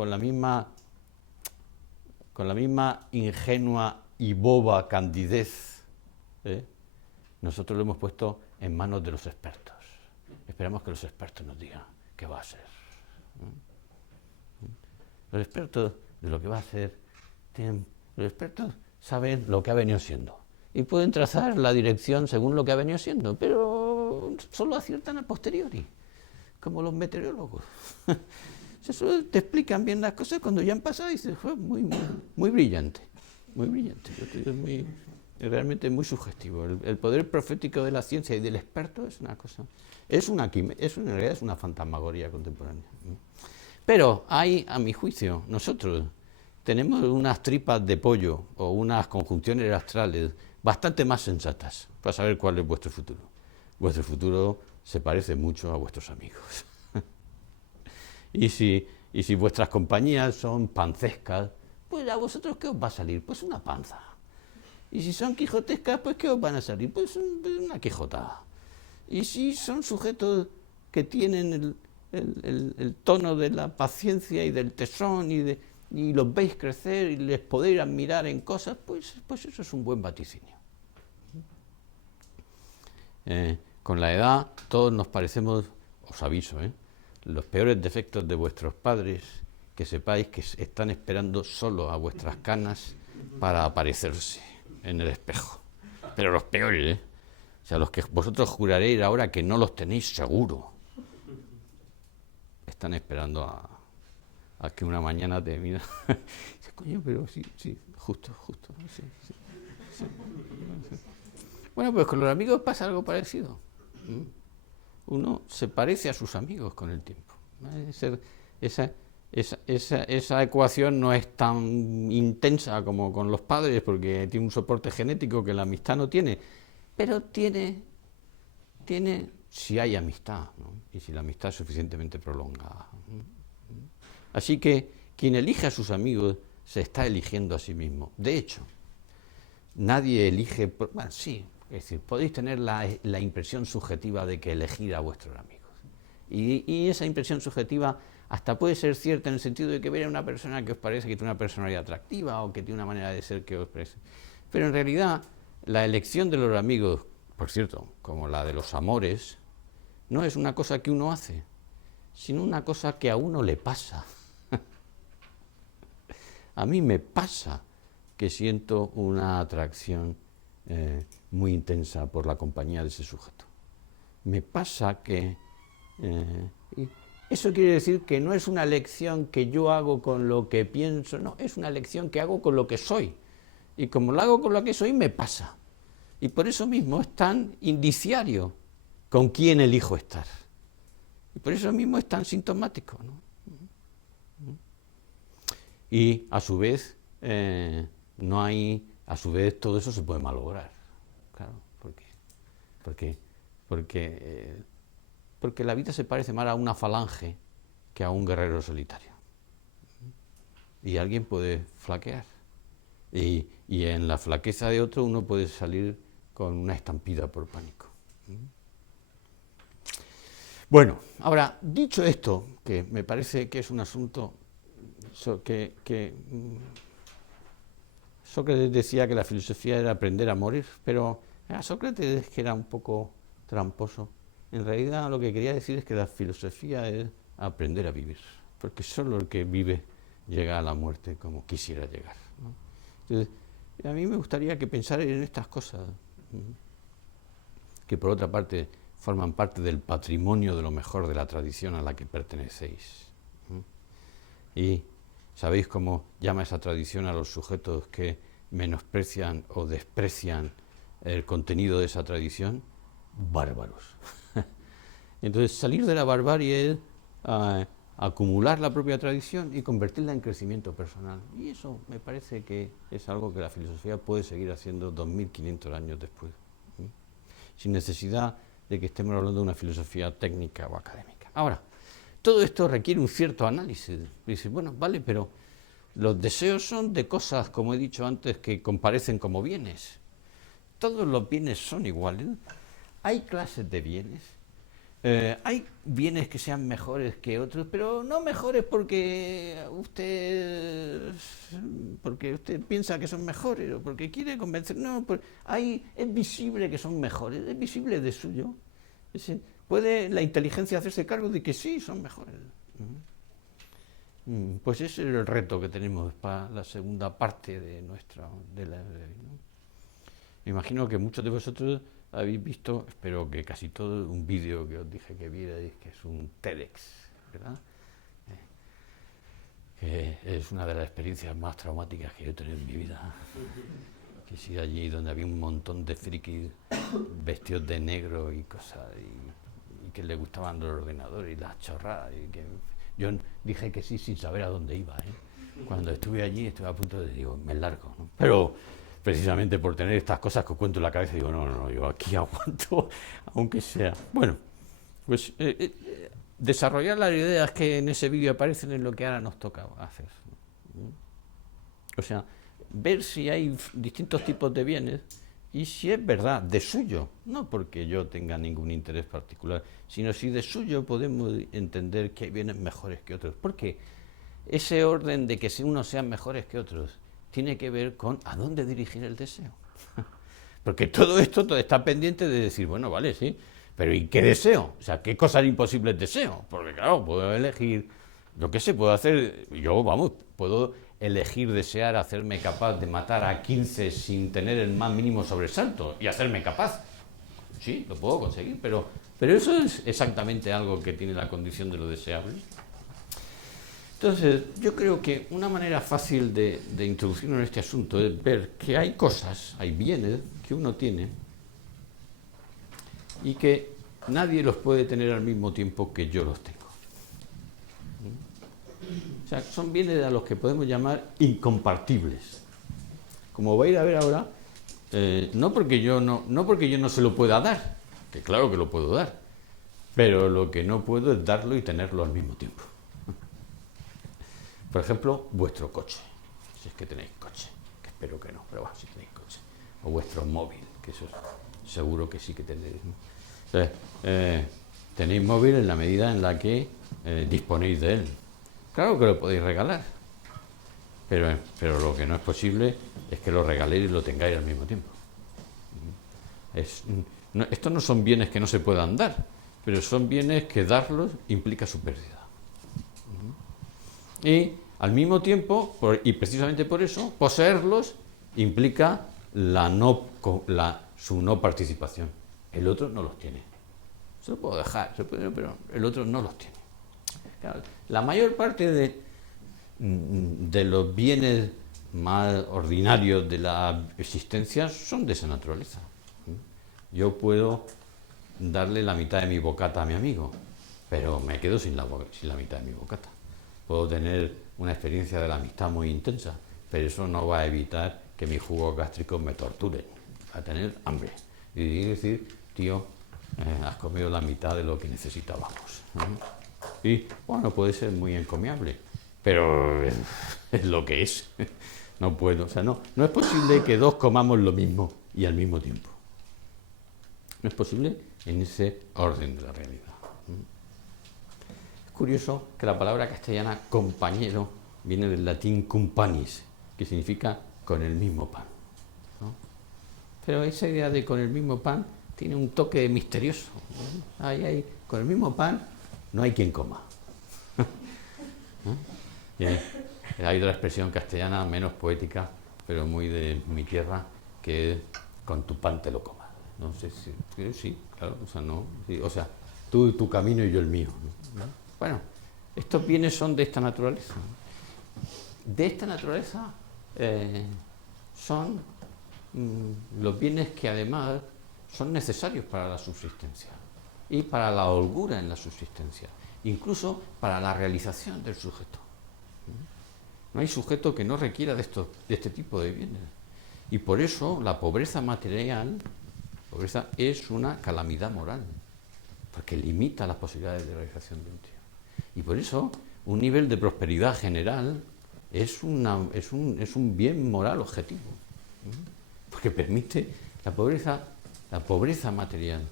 ingenua y boba candidez, nosotros lo hemos puesto en manos de los expertos. Esperamos que los expertos nos digan qué va a ser. Los expertos de lo que va a ser, los expertos saben lo que ha venido siendo y pueden trazar la dirección según lo que ha venido siendo, pero solo aciertan a posteriori, como los meteorólogos. Eso te explican bien las cosas cuando ya han pasado y dices, fue muy brillante, muy brillante. Es realmente muy sugestivo. El poder profético de la ciencia y del experto es una cosa, en realidad es una fantasmagoría contemporánea. Pero hay, a mi juicio, nosotros tenemos unas tripas de pollo o unas conjunciones astrales bastante más sensatas para saber cuál es vuestro futuro. Vuestro futuro se parece mucho a vuestros amigos. Y si vuestras compañías son pancescas, pues a vosotros ¿qué os va a salir? Pues una panza. Y si son quijotescas, pues ¿qué os van a salir? Pues una quijotada. Y si son sujetos que tienen el tono de la paciencia y del tesón y los veis crecer y les podéis admirar en cosas, pues eso es un buen vaticinio. Con la edad todos nos parecemos, os aviso, los peores defectos de vuestros padres, que sepáis que están esperando solo a vuestras canas para aparecerse en el espejo. Pero los peores, o sea, los que vosotros juraréis ahora que no los tenéis seguro, están esperando a que una mañana te mira. Coño, pero sí, justo. Sí. Bueno, pues con los amigos pasa algo parecido. Uno se parece a sus amigos con el tiempo. Esa ecuación no es tan intensa como con los padres, porque tiene un soporte genético que la amistad no tiene, pero tiene si hay amistad, ¿no? Y si la amistad es suficientemente prolongada. Así que quien elige a sus amigos se está eligiendo a sí mismo. De hecho, nadie elige, bueno, sí, Es decir, podéis tener la impresión subjetiva de que elegir a vuestros amigos. Y esa impresión subjetiva hasta puede ser cierta en el sentido de que ver a una persona que os parece que tiene una personalidad atractiva o que tiene una manera de ser que os parece. Pero en realidad, la elección de los amigos, por cierto, como la de los amores, no es una cosa que uno hace, sino una cosa que a uno le pasa. A mí me pasa que siento una atracción muy intensa por la compañía de ese sujeto. Me pasa que... eso quiere decir que no es una elección que yo hago con lo que pienso, no, es una elección que hago con lo que soy. Y como lo hago con lo que soy, me pasa. Y por eso mismo es tan indiciario con quién elijo estar. Y por eso mismo es tan sintomático, ¿no? Y a su vez, todo eso se puede malograr. Claro, porque la vida se parece más a una falange que a un guerrero solitario. Y alguien puede flaquear. Y en la flaqueza de otro uno puede salir con una estampida por pánico. Bueno, ahora, dicho esto, que me parece que es un asunto que Sócrates decía que la filosofía era aprender a morir, pero a Sócrates que era un poco tramposo. En realidad lo que quería decir es que la filosofía es aprender a vivir, porque solo el que vive llega a la muerte como quisiera llegar, ¿no? Entonces, a mí me gustaría que pensarais en estas cosas, que por otra parte forman parte del patrimonio de lo mejor de la tradición a la que pertenecéis. Y ¿sabéis cómo llama esa tradición a los sujetos que menosprecian o desprecian el contenido de esa tradición? Bárbaros. Entonces, salir de la barbarie es acumular la propia tradición y convertirla en crecimiento personal. Y eso me parece que es algo que la filosofía puede seguir haciendo 2500 años después, sin necesidad de que estemos hablando de una filosofía técnica o académica. Ahora, todo esto requiere un cierto análisis. Dice, bueno, vale, pero los deseos son de cosas, como he dicho antes, que comparecen como bienes. Todos los bienes son iguales. Hay clases de bienes. Hay bienes que sean mejores que otros, pero no mejores porque usted piensa que son mejores o porque quiere convencer. No, es visible que son mejores, es visible de suyo. ¿Puede la inteligencia hacerse cargo de que sí, son mejores? Pues ese es el reto que tenemos para la segunda parte de nuestra... ¿no? Me imagino que muchos de vosotros habéis visto, espero que casi todo, un vídeo que os dije que vierais, que es un TEDx, ¿verdad? Que es una de las experiencias más traumáticas que yo he tenido en mi vida. Que he sido allí donde había un montón de frikis vestidos de negro y cosas, y que les gustaban los ordenadores y las chorradas. Y que yo dije que sí sin saber a dónde iba, ¿eh? Cuando estuve allí estuve a punto de decir, me largo, ¿no? Pero precisamente por tener estas cosas que os cuento en la cabeza, digo, no, yo aquí aguanto, aunque sea. Bueno, pues desarrollar las ideas que en ese vídeo aparecen es lo que ahora nos toca hacer, ¿no? O sea, ver si hay distintos tipos de bienes y si es verdad, de suyo, no porque yo tenga ningún interés particular, sino si de suyo podemos entender que hay bienes mejores que otros. Porque ese orden de que unos sean mejores que otros tiene que ver con a dónde dirigir el deseo. Porque todo esto está pendiente de decir, bueno, vale, sí, pero ¿y qué deseo? O sea, ¿qué cosas imposibles deseo? Porque claro, puedo elegir, yo qué sé, puedo elegir desear hacerme capaz de matar a 15 sin tener el más mínimo sobresalto y hacerme capaz. Sí, lo puedo conseguir, pero eso es exactamente algo que tiene la condición de lo deseable. Entonces, yo creo que una manera fácil de introducirnos en este asunto es ver que hay cosas, hay bienes que uno tiene y que nadie los puede tener al mismo tiempo que yo los tengo. O sea, son bienes a los que podemos llamar incompartibles. Como vais a ver ahora, no porque yo no se lo pueda dar, que claro que lo puedo dar, pero lo que no puedo es darlo y tenerlo al mismo tiempo. Por ejemplo, vuestro coche, si es que tenéis coche, que espero que no, pero bueno, si tenéis coche, o vuestro móvil, que esos seguro que sí que tendréis. Entonces, tenéis móvil en la medida en la que disponéis de él. Claro que lo podéis regalar, pero lo que no es posible es que lo regaléis y lo tengáis al mismo tiempo. Estos no son bienes que no se puedan dar, pero son bienes que darlos implica su pérdida. Y al mismo tiempo, y precisamente por eso, poseerlos implica su no participación. El otro no los tiene. Se lo puedo dejar, pero el otro no los tiene. Claro, la mayor parte de los bienes más ordinarios de la existencia son de esa naturaleza. Yo puedo darle la mitad de mi bocata a mi amigo, pero me quedo sin la mitad de mi bocata. Puedo tener una experiencia de la amistad muy intensa, pero eso no va a evitar que mis jugos gástricos me torturen, a tener hambre. Y decir, tío, has comido la mitad de lo que necesitábamos. Y bueno, puede ser muy encomiable, pero es lo que es. No puedo, o sea, no es posible que dos comamos lo mismo y al mismo tiempo. No es posible en ese orden de la realidad. Es curioso que la palabra castellana compañero viene del latín cumpanis, que significa con el mismo pan, ¿no? Pero esa idea de con el mismo pan tiene un toque misterioso, ¿no? Con el mismo pan no hay quien coma. Hay otra expresión castellana menos poética, pero muy de mi tierra, que es con tu pan te lo comas. No sé si sí, claro, o sea, no, sí, o sea, tú tu camino y yo el mío, ¿no? Bueno, estos bienes son de esta naturaleza. De esta naturaleza son los bienes que además son necesarios para la subsistencia y para la holgura en la subsistencia, incluso para la realización del sujeto. No hay sujeto que no requiera de este tipo de bienes. Y por eso la pobreza material, es una calamidad moral, porque limita las posibilidades de realización de un tío. Y por eso un nivel de prosperidad general es un bien moral objetivo, porque permite la pobreza material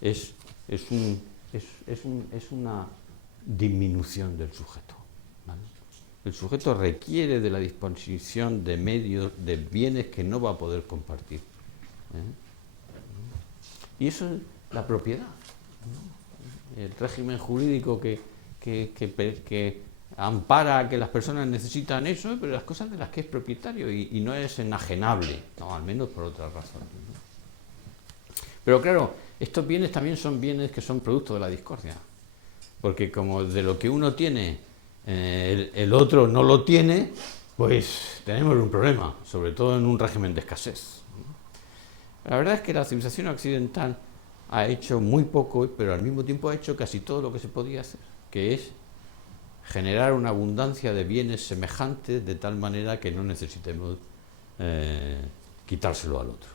es una disminución del sujeto, ¿vale? El sujeto requiere de la disposición de medios, de bienes que no va a poder compartir. Y eso es la propiedad, ¿no? El régimen jurídico que ampara a que las personas necesitan eso, pero las cosas de las que es propietario y no es enajenable, no, al menos por otras razones, ¿no? Pero claro, estos bienes también son bienes que son producto de la discordia, porque como de lo que uno tiene el otro no lo tiene, pues tenemos un problema, sobre todo en un régimen de escasez. La verdad es que la civilización occidental ha hecho muy poco, pero al mismo tiempo ha hecho casi todo lo que se podía hacer, que es generar una abundancia de bienes semejantes de tal manera que no necesitemos quitárselo al otro.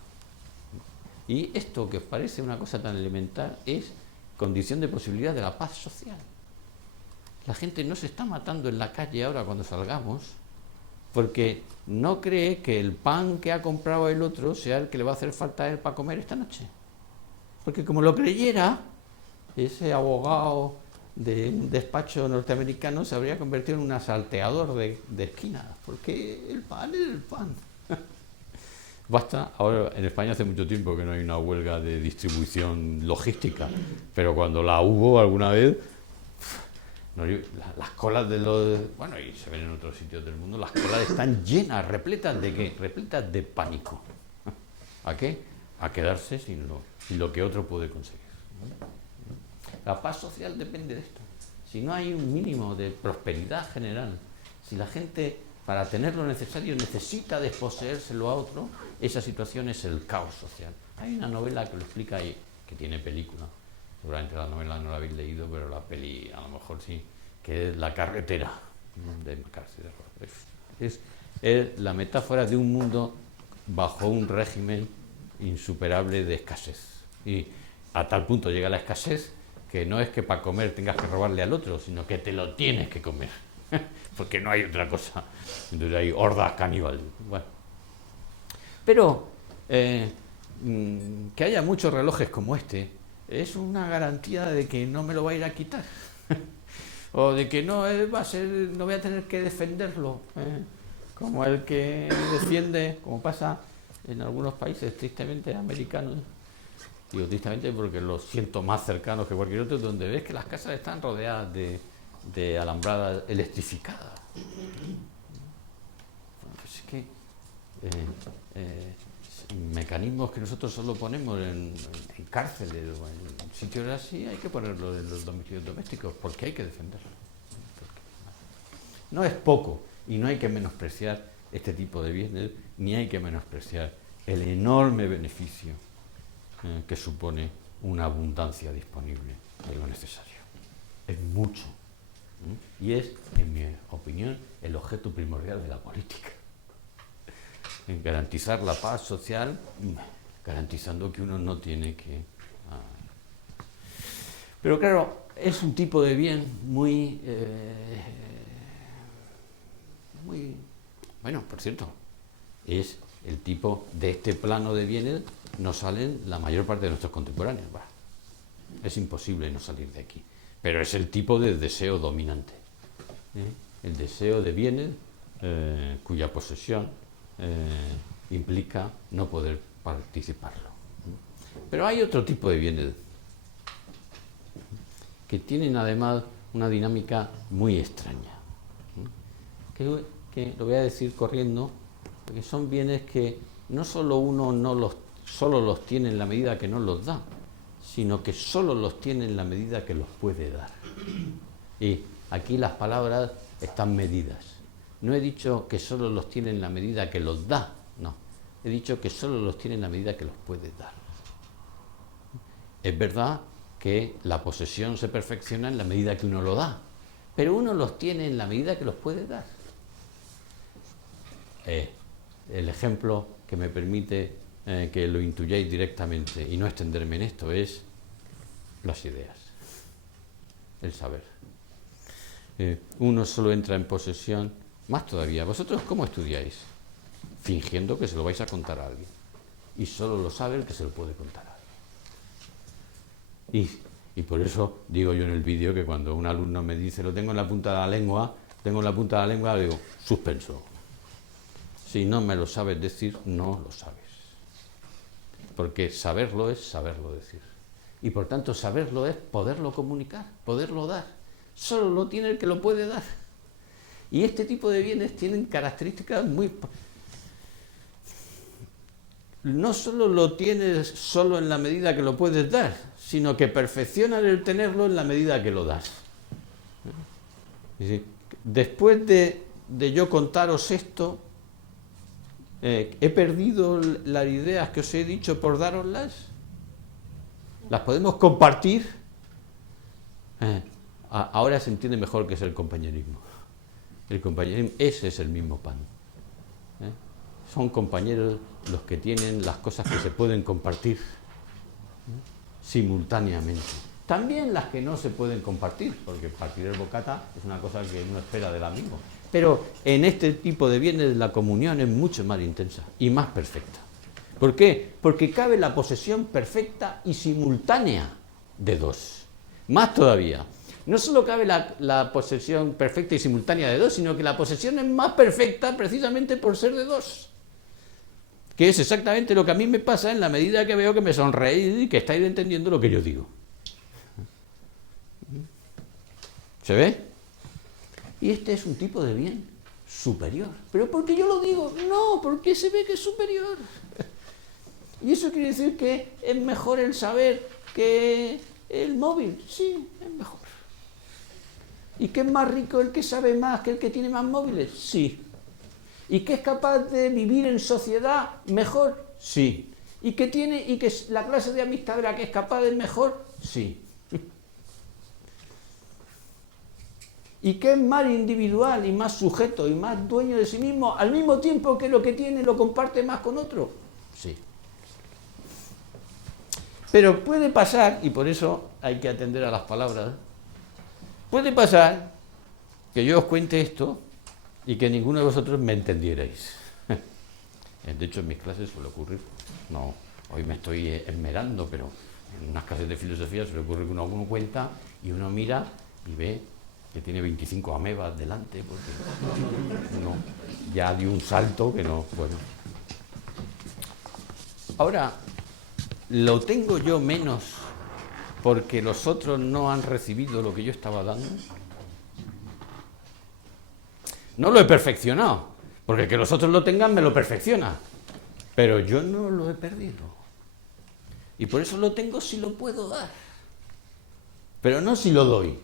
Y esto que os parece una cosa tan elemental es condición de posibilidad de la paz social. La gente no se está matando en la calle ahora cuando salgamos porque no cree que el pan que ha comprado el otro sea el que le va a hacer falta a él para comer esta noche. Porque como lo creyera, ese abogado de un despacho norteamericano se habría convertido en un asalteador de esquinas, porque el pan es el pan. Basta, ahora en España hace mucho tiempo que no hay una huelga de distribución logística, pero cuando la hubo alguna vez, las colas de los... Bueno, y se ven en otros sitios del mundo, las colas están llenas, repletas de ¿qué? Repletas de pánico. ¿A qué? A quedarse sin lo que otro puede conseguir. La paz social depende de esto. Si no hay un mínimo de prosperidad general, si la gente para tener lo necesario necesita desposeérselo a otro, esa situación es el caos social. Hay una novela que lo explica ahí, que tiene película. Seguramente la novela no la habéis leído, pero la peli a lo mejor sí, que es La carretera, de McCarthy. Es la metáfora de un mundo bajo un régimen insuperable de escasez. Y a tal punto llega la escasez que no es que para comer tengas que robarle al otro, sino que te lo tienes que comer, porque no hay otra cosa. Entonces hay hordas caníbales. Bueno. Pero que haya muchos relojes como este es una garantía de que no me lo va a ir a quitar. O de que no no voy a tener que defenderlo, como el que defiende, como pasa en algunos países tristemente americanos. Digo tristemente porque los siento más cercanos que cualquier otro, donde ves que las casas están rodeadas de alambrada electrificada. Pues es que mecanismos que nosotros solo ponemos en cárceles o en sitios así, hay que ponerlo en los domicilios domésticos, porque hay que defenderlo. No es poco, y no hay que menospreciar este tipo de bienes, ni hay que menospreciar el enorme beneficio que supone una abundancia disponible de lo necesario. Es mucho. Y es, en mi opinión, el objeto primordial de la política. Garantizar la paz social, garantizando que uno no tiene que... Pero claro, es un tipo de bien muy... Bueno, por cierto, es el tipo de este plano de bienes, no salen la mayor parte de nuestros contemporáneos. Bah, es imposible no salir de aquí. Pero es el tipo de deseo dominante. El deseo de bienes cuya posesión implica no poder participarlo. Pero hay otro tipo de bienes que tienen además una dinámica muy extraña, que lo voy a decir corriendo, porque son bienes que no solo uno solo los tiene en la medida que no los da, sino que solo los tiene en la medida que los puede dar. Y aquí las palabras están medidas. No he dicho que solo los tiene en la medida que los da, no. He dicho que solo los tiene en la medida que los puede dar. Es verdad que la posesión se perfecciona en la medida que uno lo da, pero uno los tiene en la medida que los puede dar. El ejemplo que me permite que lo intuyáis directamente y no extenderme en esto es las ideas, el saber. Uno solo entra en posesión, más todavía, ¿vosotros cómo estudiáis? Fingiendo que se lo vais a contar a alguien, y solo lo sabe el que se lo puede contar a alguien. Y por eso digo yo en el vídeo que cuando un alumno me dice lo tengo en la punta de la lengua, le digo, suspenso. Si no me lo sabes decir, no lo sabes. Porque saberlo es saberlo decir. Y por tanto saberlo es poderlo comunicar, poderlo dar. Solo lo tiene el que lo puede dar. Y este tipo de bienes tienen características muy... No solo lo tienes solo en la medida que lo puedes dar, sino que perfeccionan el tenerlo en la medida que lo das. Después de yo contaros esto, ¿he perdido las ideas que os he dicho por daroslas? ¿Las podemos compartir? Ahora se entiende mejor qué es el compañerismo. El compañerismo, ese es el mismo pan. Son compañeros los que tienen las cosas que se pueden compartir simultáneamente. También las que no se pueden compartir, porque partir el bocata es una cosa que uno espera del amigo. Pero en este tipo de bienes la comunión es mucho más intensa y más perfecta. ¿Por qué? Porque cabe la posesión perfecta y simultánea de dos. Más todavía, no solo cabe la posesión perfecta y simultánea de dos, sino que la posesión es más perfecta precisamente por ser de dos. Que es exactamente lo que a mí me pasa en la medida que veo que me sonreís y que estáis entendiendo lo que yo digo. ¿Se ve? Y este es un tipo de bien superior. ¿Pero por qué yo lo digo? No, porque se ve que es superior. ¿Y eso quiere decir que es mejor el saber que el móvil? Sí, es mejor. ¿Y que es más rico el que sabe más que el que tiene más móviles? Sí. ¿Y que es capaz de vivir en sociedad mejor? Sí. ¿Y que la clase de amistad de la que es capaz es mejor? Sí. ¿Y que es más individual y más sujeto y más dueño de sí mismo al mismo tiempo que lo que tiene lo comparte más con otro? Sí. Pero puede pasar, y por eso hay que atender a las palabras, puede pasar que yo os cuente esto y que ninguno de vosotros me entendierais. De hecho, en mis clases suele ocurrir. No, hoy me estoy esmerando, pero en unas clases de filosofía se le ocurre que uno cuenta y uno mira y ve que tiene 25 amebas delante, porque uno ya dio un salto que no, bueno. Ahora, ¿lo tengo yo menos porque los otros no han recibido lo que yo estaba dando? No lo he perfeccionado, porque que los otros lo tengan me lo perfecciona, pero yo no lo he perdido. Y por eso lo tengo si lo puedo dar. Pero no si lo doy,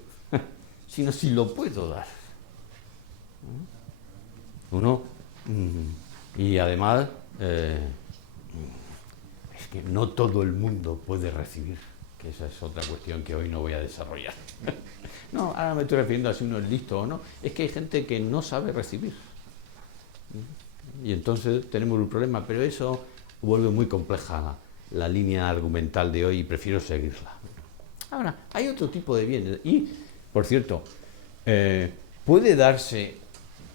sino si lo puedo dar. Uno, y además, es que no todo el mundo puede recibir, que esa es otra cuestión que hoy no voy a desarrollar. No, ahora me estoy refiriendo a si uno es listo o no. Es que hay gente que no sabe recibir. Y entonces tenemos un problema, pero eso vuelve muy compleja la línea argumental de hoy y prefiero seguirla. Ahora, hay otro tipo de bienes. Y, por cierto, ¿puede darse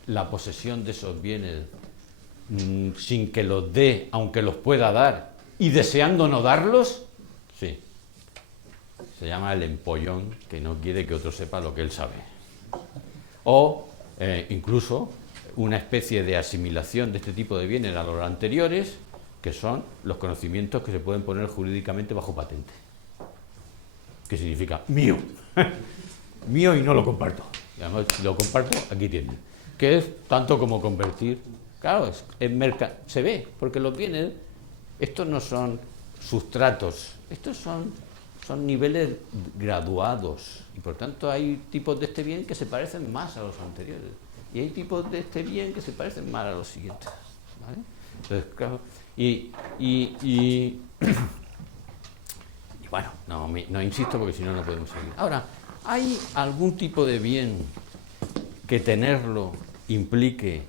la posesión de esos bienes sin que los dé, aunque los pueda dar, y deseando no darlos? Sí. Se llama el empollón, que no quiere que otro sepa lo que él sabe. O incluso una especie de asimilación de este tipo de bienes a los anteriores, que son los conocimientos que se pueden poner jurídicamente bajo patente. ¿Qué significa? Mío. Mío y no lo comparto. Y además, si lo comparto, aquí tienen. Que es tanto como convertir. Claro, se ve, porque los bienes, estos no son sustratos, estos son niveles graduados. Y por tanto hay tipos de este bien que se parecen más a los anteriores. Y hay tipos de este bien que se parecen más a los siguientes. ¿Vale? Entonces, claro, y bueno, no insisto porque si no, no podemos seguir. Ahora, ¿hay algún tipo de bien que tenerlo implique,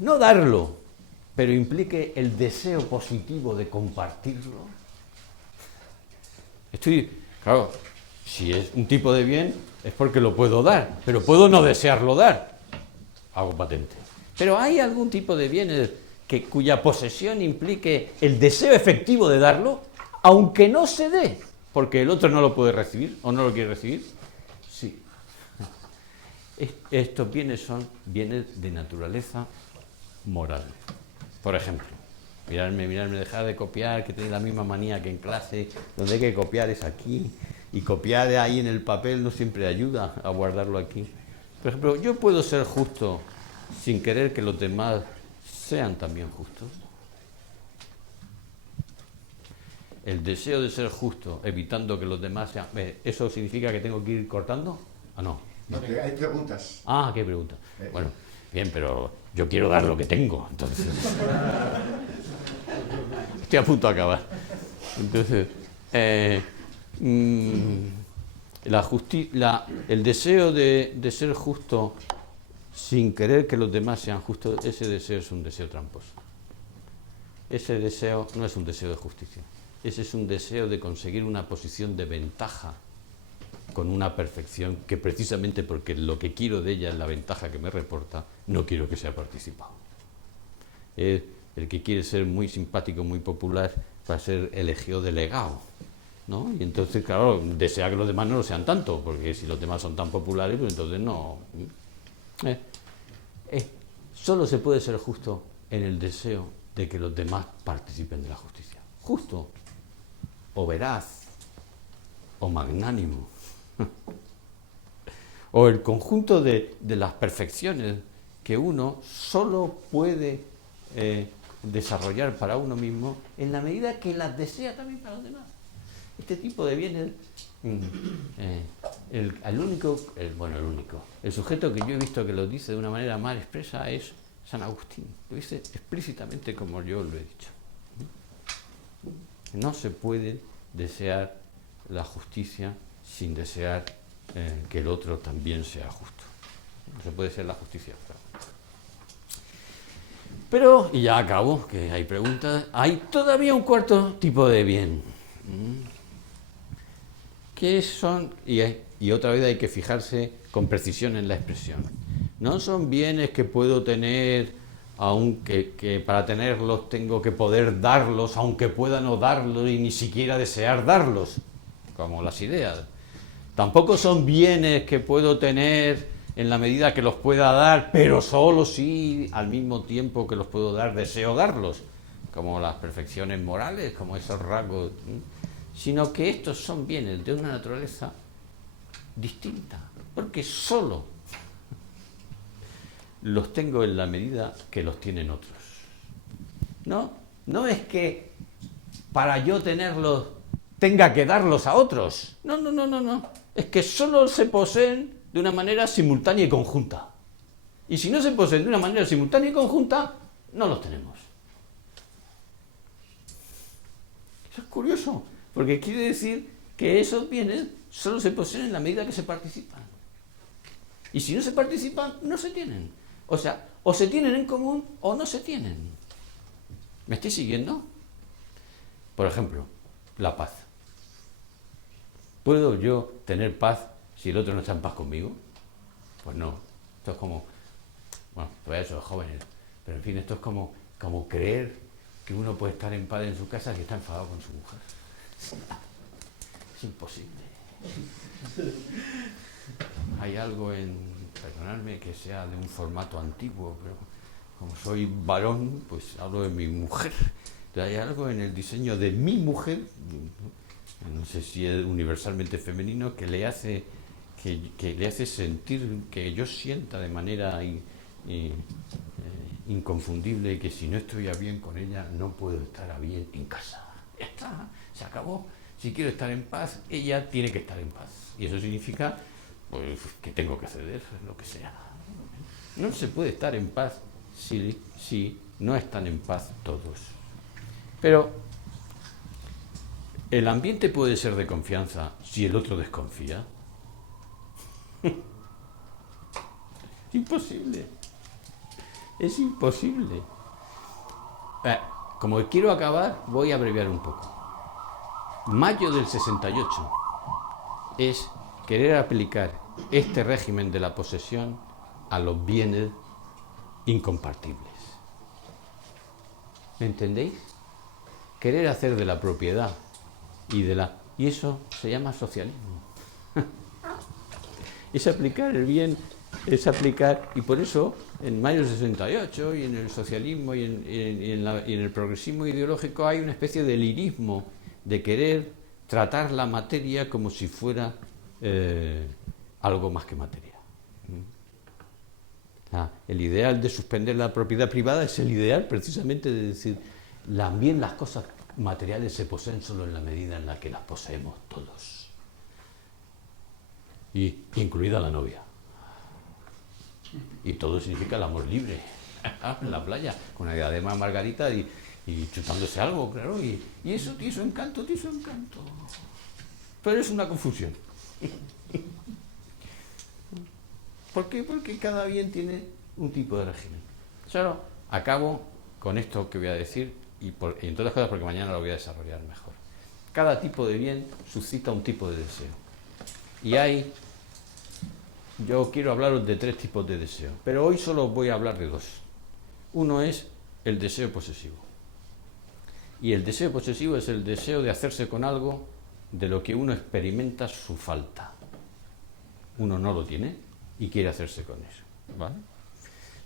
no darlo, pero implique el deseo positivo de compartirlo? Claro, si es un tipo de bien es porque lo puedo dar, pero puedo no desearlo dar. Hago patente. Pero ¿hay algún tipo de bienes cuya posesión implique el deseo efectivo de darlo, aunque no se dé, porque el otro no lo puede recibir o no lo quiere recibir? Sí. Estos bienes son bienes de naturaleza moral. Por ejemplo, mirarme, dejar de copiar, que tenéis la misma manía que en clase, donde hay que copiar es aquí, y copiar ahí en el papel no siempre ayuda a guardarlo aquí. Por ejemplo, yo puedo ser justo sin querer que los demás sean también justos. El deseo de ser justo, evitando que los demás sean... ¿Eso significa que tengo que ir cortando? ¿O no? No, hay preguntas. Ah, ¿qué pregunta? Bueno, bien, pero yo quiero dar lo que tengo, entonces... Estoy a punto de acabar. Entonces, el deseo de ser justo sin querer que los demás sean justos, ese deseo es un deseo tramposo. Ese deseo no es un deseo de justicia. Ese es un deseo de conseguir una posición de ventaja con una perfección que precisamente porque lo que quiero de ella es la ventaja que me reporta, no quiero que sea participado. El que quiere ser muy simpático, muy popular, para ser elegido delegado, ¿no? Y entonces, claro, desea que los demás no lo sean tanto, porque si los demás son tan populares, pues entonces no. Solo se puede ser justo en el deseo de que los demás participen de la justicia. Justo, o veraz, o magnánimo. O el conjunto de las perfecciones que uno solo puede desarrollar para uno mismo en la medida que las desea también para los demás. Este tipo de bienes, el sujeto que yo he visto que lo dice de una manera más expresa es San Agustín. Lo dice explícitamente como yo lo he dicho. No se puede desear la justicia sin desear que el otro también sea justo. No se puede ser la justicia. Pero, y ya acabo, que hay preguntas, hay todavía un cuarto tipo de bien. ¿Qué son? Y otra vez hay que fijarse con precisión en la expresión. No son bienes que puedo tener aunque que para tenerlos tengo que poder darlos, aunque pueda no darlos y ni siquiera desear darlos, como las ideas. Tampoco son bienes que puedo tener en la medida que los pueda dar, pero solo si al mismo tiempo que los puedo dar deseo darlos, como las perfecciones morales, como esos rasgos, sino que estos son bienes de una naturaleza distinta, porque solo los tengo en la medida que los tienen otros. No es que para yo tenerlos tenga que darlos a otros. No. Es que solo se poseen de una manera simultánea y conjunta. Y si no se poseen de una manera simultánea y conjunta, no los tenemos. Eso es curioso, porque quiere decir que esos bienes solo se poseen en la medida que se participan. Y si no se participan, no se tienen. O sea, o se tienen en común o no se tienen. ¿Me estáis siguiendo? Por ejemplo, la paz. ¿Puedo yo tener paz si el otro no está en paz conmigo? Pues no. Esto es como, bueno, todavía soy jóvenes, pero en fin, esto es como creer que uno puede estar en paz en su casa si está enfadado con su mujer. Es imposible. Hay algo perdonadme que sea de un formato antiguo, pero como soy varón, pues hablo de mi mujer. Entonces hay algo en el diseño de mi mujer, no sé si es universalmente femenino, que le hace sentir, que yo sienta de manera inconfundible que si no estoy a bien con ella, no puedo estar a bien en casa. Ya está, se acabó. Si quiero estar en paz, ella tiene que estar en paz. Y eso significa pues que tengo que ceder, lo que sea. No se puede estar en paz si no están en paz todos. Pero el ambiente puede ser de confianza si el otro desconfía. Imposible. Es imposible. Como quiero acabar, voy a abreviar un poco. Mayo del 68 es querer aplicar este régimen de la posesión a los bienes incompartibles. ¿Me entendéis? Querer hacer de la propiedad y eso se llama socialismo. Es aplicar el bien, y por eso en mayo del 68 y en el socialismo y en el progresismo ideológico hay una especie de lirismo de querer tratar la materia como si fuera algo más que materia. El ideal de suspender la propiedad privada es el ideal precisamente de decir, también las cosas materiales se poseen solo en la medida en la que las poseemos todos, y incluida la novia. Y todo significa el amor libre, en la playa, con una diadema margarita y chutándose algo, claro, y eso tiene su encanto. Pero es una confusión. ¿Por qué? Porque cada bien tiene un tipo de régimen. Solo acabo con esto que voy a decir, y entre otras cosas porque mañana lo voy a desarrollar mejor. Cada tipo de bien suscita un tipo de deseo. Y yo quiero hablaros de 3 tipos de deseo, pero hoy solo os voy a hablar de 2. Uno es el deseo posesivo. Y el deseo posesivo es el deseo de hacerse con algo de lo que uno experimenta su falta. Uno no lo tiene y quiere hacerse con eso, ¿vale?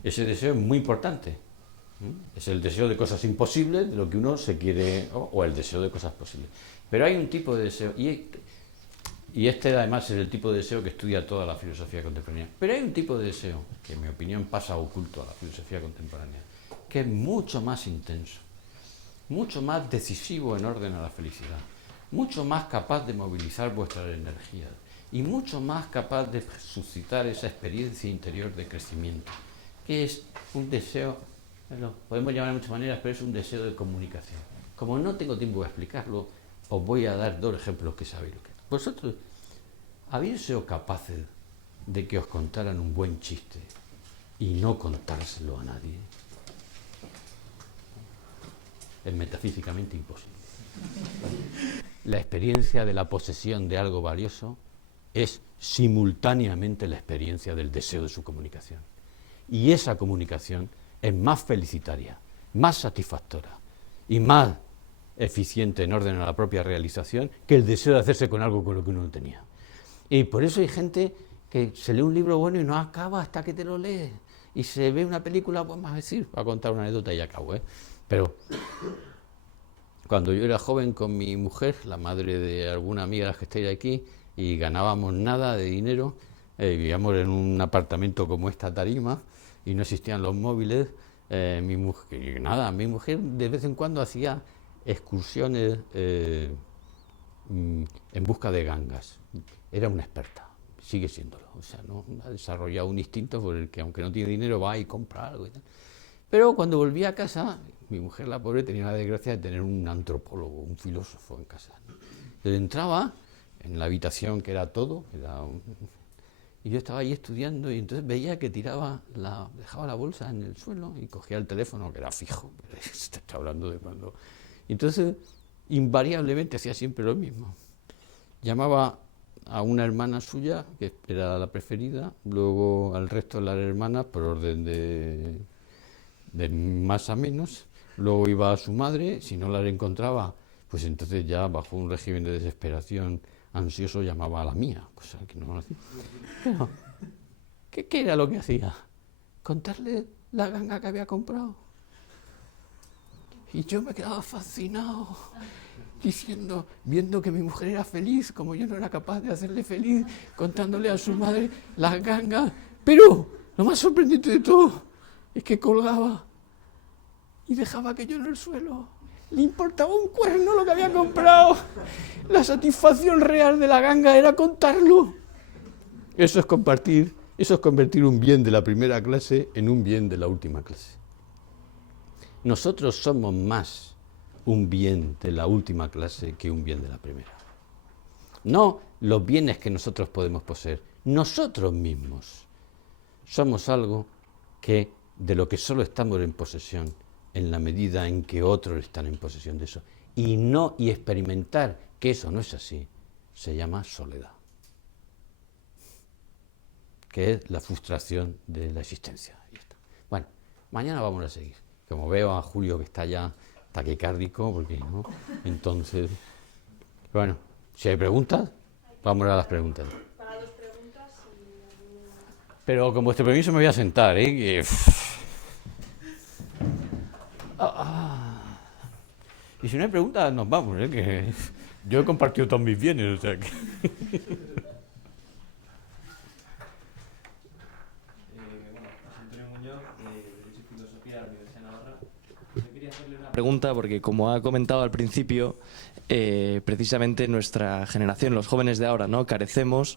Ese deseo es muy importante. Es el deseo de cosas imposibles, de lo que uno se quiere, o el deseo de cosas posibles. Pero hay un tipo de deseo, y este además es el tipo de deseo que estudia toda la filosofía contemporánea. Pero hay un tipo de deseo, que en mi opinión pasa oculto a la filosofía contemporánea, que es mucho más intenso, mucho más decisivo en orden a la felicidad, mucho más capaz de movilizar vuestras energías y mucho más capaz de suscitar esa experiencia interior de crecimiento, que es un deseo, lo podemos llamar de muchas maneras, pero es un deseo de comunicación. Como no tengo tiempo de explicarlo, os voy a dar 2 ejemplos que sabéis lo que es. ¿Vosotros habéis sido capaces de que os contaran un buen chiste y no contárselo a nadie? Es metafísicamente imposible. La experiencia de la posesión de algo valioso es simultáneamente la experiencia del deseo de su comunicación. Y esa comunicación es más felicitaria, más satisfactora y más eficiente en orden a la propia realización que el deseo de hacerse con algo con lo que uno no tenía. Y por eso hay gente que se lee un libro bueno y no acaba hasta que te lo lees. Y se ve una película, pues más decir, voy a contar una anécdota y ya acabo, ¿eh? Pero cuando yo era joven con mi mujer, la madre de alguna amiga de las que estáis aquí, y ganábamos nada de dinero, vivíamos en un apartamento como esta tarima y no existían los móviles, mi mujer de vez en cuando hacía excursiones en busca de gangas. Era una experta, sigue siéndolo, o sea, no ha desarrollado un instinto por el que aunque no tiene dinero va y compra algo y tal. Pero cuando volvía a casa, mi mujer, la pobre, tenía la desgracia de tener un antropólogo, un filósofo en casa, ¿no? Entonces entraba en la habitación que era todo, y yo estaba ahí estudiando y entonces veía que dejaba la bolsa en el suelo y cogía el teléfono, que era fijo, te está hablando de cuando... Y entonces, invariablemente hacía siempre lo mismo. Llamaba a una hermana suya, que era la preferida, luego al resto de las hermanas por orden de más a menos, luego iba a su madre, si no la encontraba, pues entonces ya bajo un régimen de desesperación ansioso llamaba a la mía, cosa que no hacía. Pero, ¿qué era lo que hacía? Contarle la ganga que había comprado. Y yo me quedaba fascinado, viendo que mi mujer era feliz, como yo no era capaz de hacerle feliz, contándole a su madre las gangas. Pero lo más sorprendente de todo es que colgaba y dejaba aquello en el suelo. Le importaba un cuerno lo que había comprado. La satisfacción real de la ganga era contarlo. Eso es compartir, eso es convertir un bien de la primera clase en un bien de la última clase. Nosotros somos más un bien de la última clase que un bien de la primera. No los bienes que nosotros podemos poseer, nosotros mismos somos algo de lo que solo estamos en posesión en la medida en que otros están en posesión de eso. Y experimentar que eso no es así, se llama soledad, que es la frustración de la existencia. Bueno, mañana vamos a seguir. Como veo a Julio que está ya taquicárdico, porque no, entonces, bueno, si hay preguntas, vamos a las preguntas. Para 2 preguntas Pero con vuestro permiso me voy a sentar, ¿eh? Y si no hay preguntas, nos vamos, ¿eh? Que yo he compartido todos mis bienes, o sea que... Antonio Muñoz, Derecho y Filosofía de la Universidad de Navarra. Yo quería hacerle una pregunta porque, como ha comentado al principio, precisamente nuestra generación, los jóvenes de ahora, ¿no? Carecemos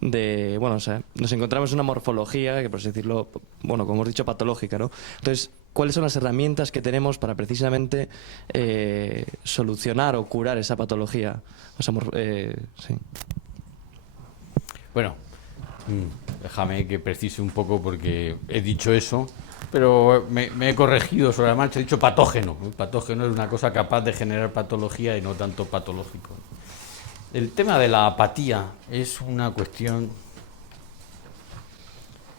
de, bueno, o sea, nos encontramos en una morfología que, por así decirlo, bueno, como hemos dicho, patológica, ¿no? Entonces, ¿cuáles son las herramientas que tenemos para precisamente solucionar o curar esa patología? O sea, sí. Bueno, déjame que precise un poco porque he dicho eso, pero me he corregido sobre la marcha, he dicho patógeno. El patógeno es una cosa capaz de generar patología y no tanto patológico. El tema de la apatía es una cuestión,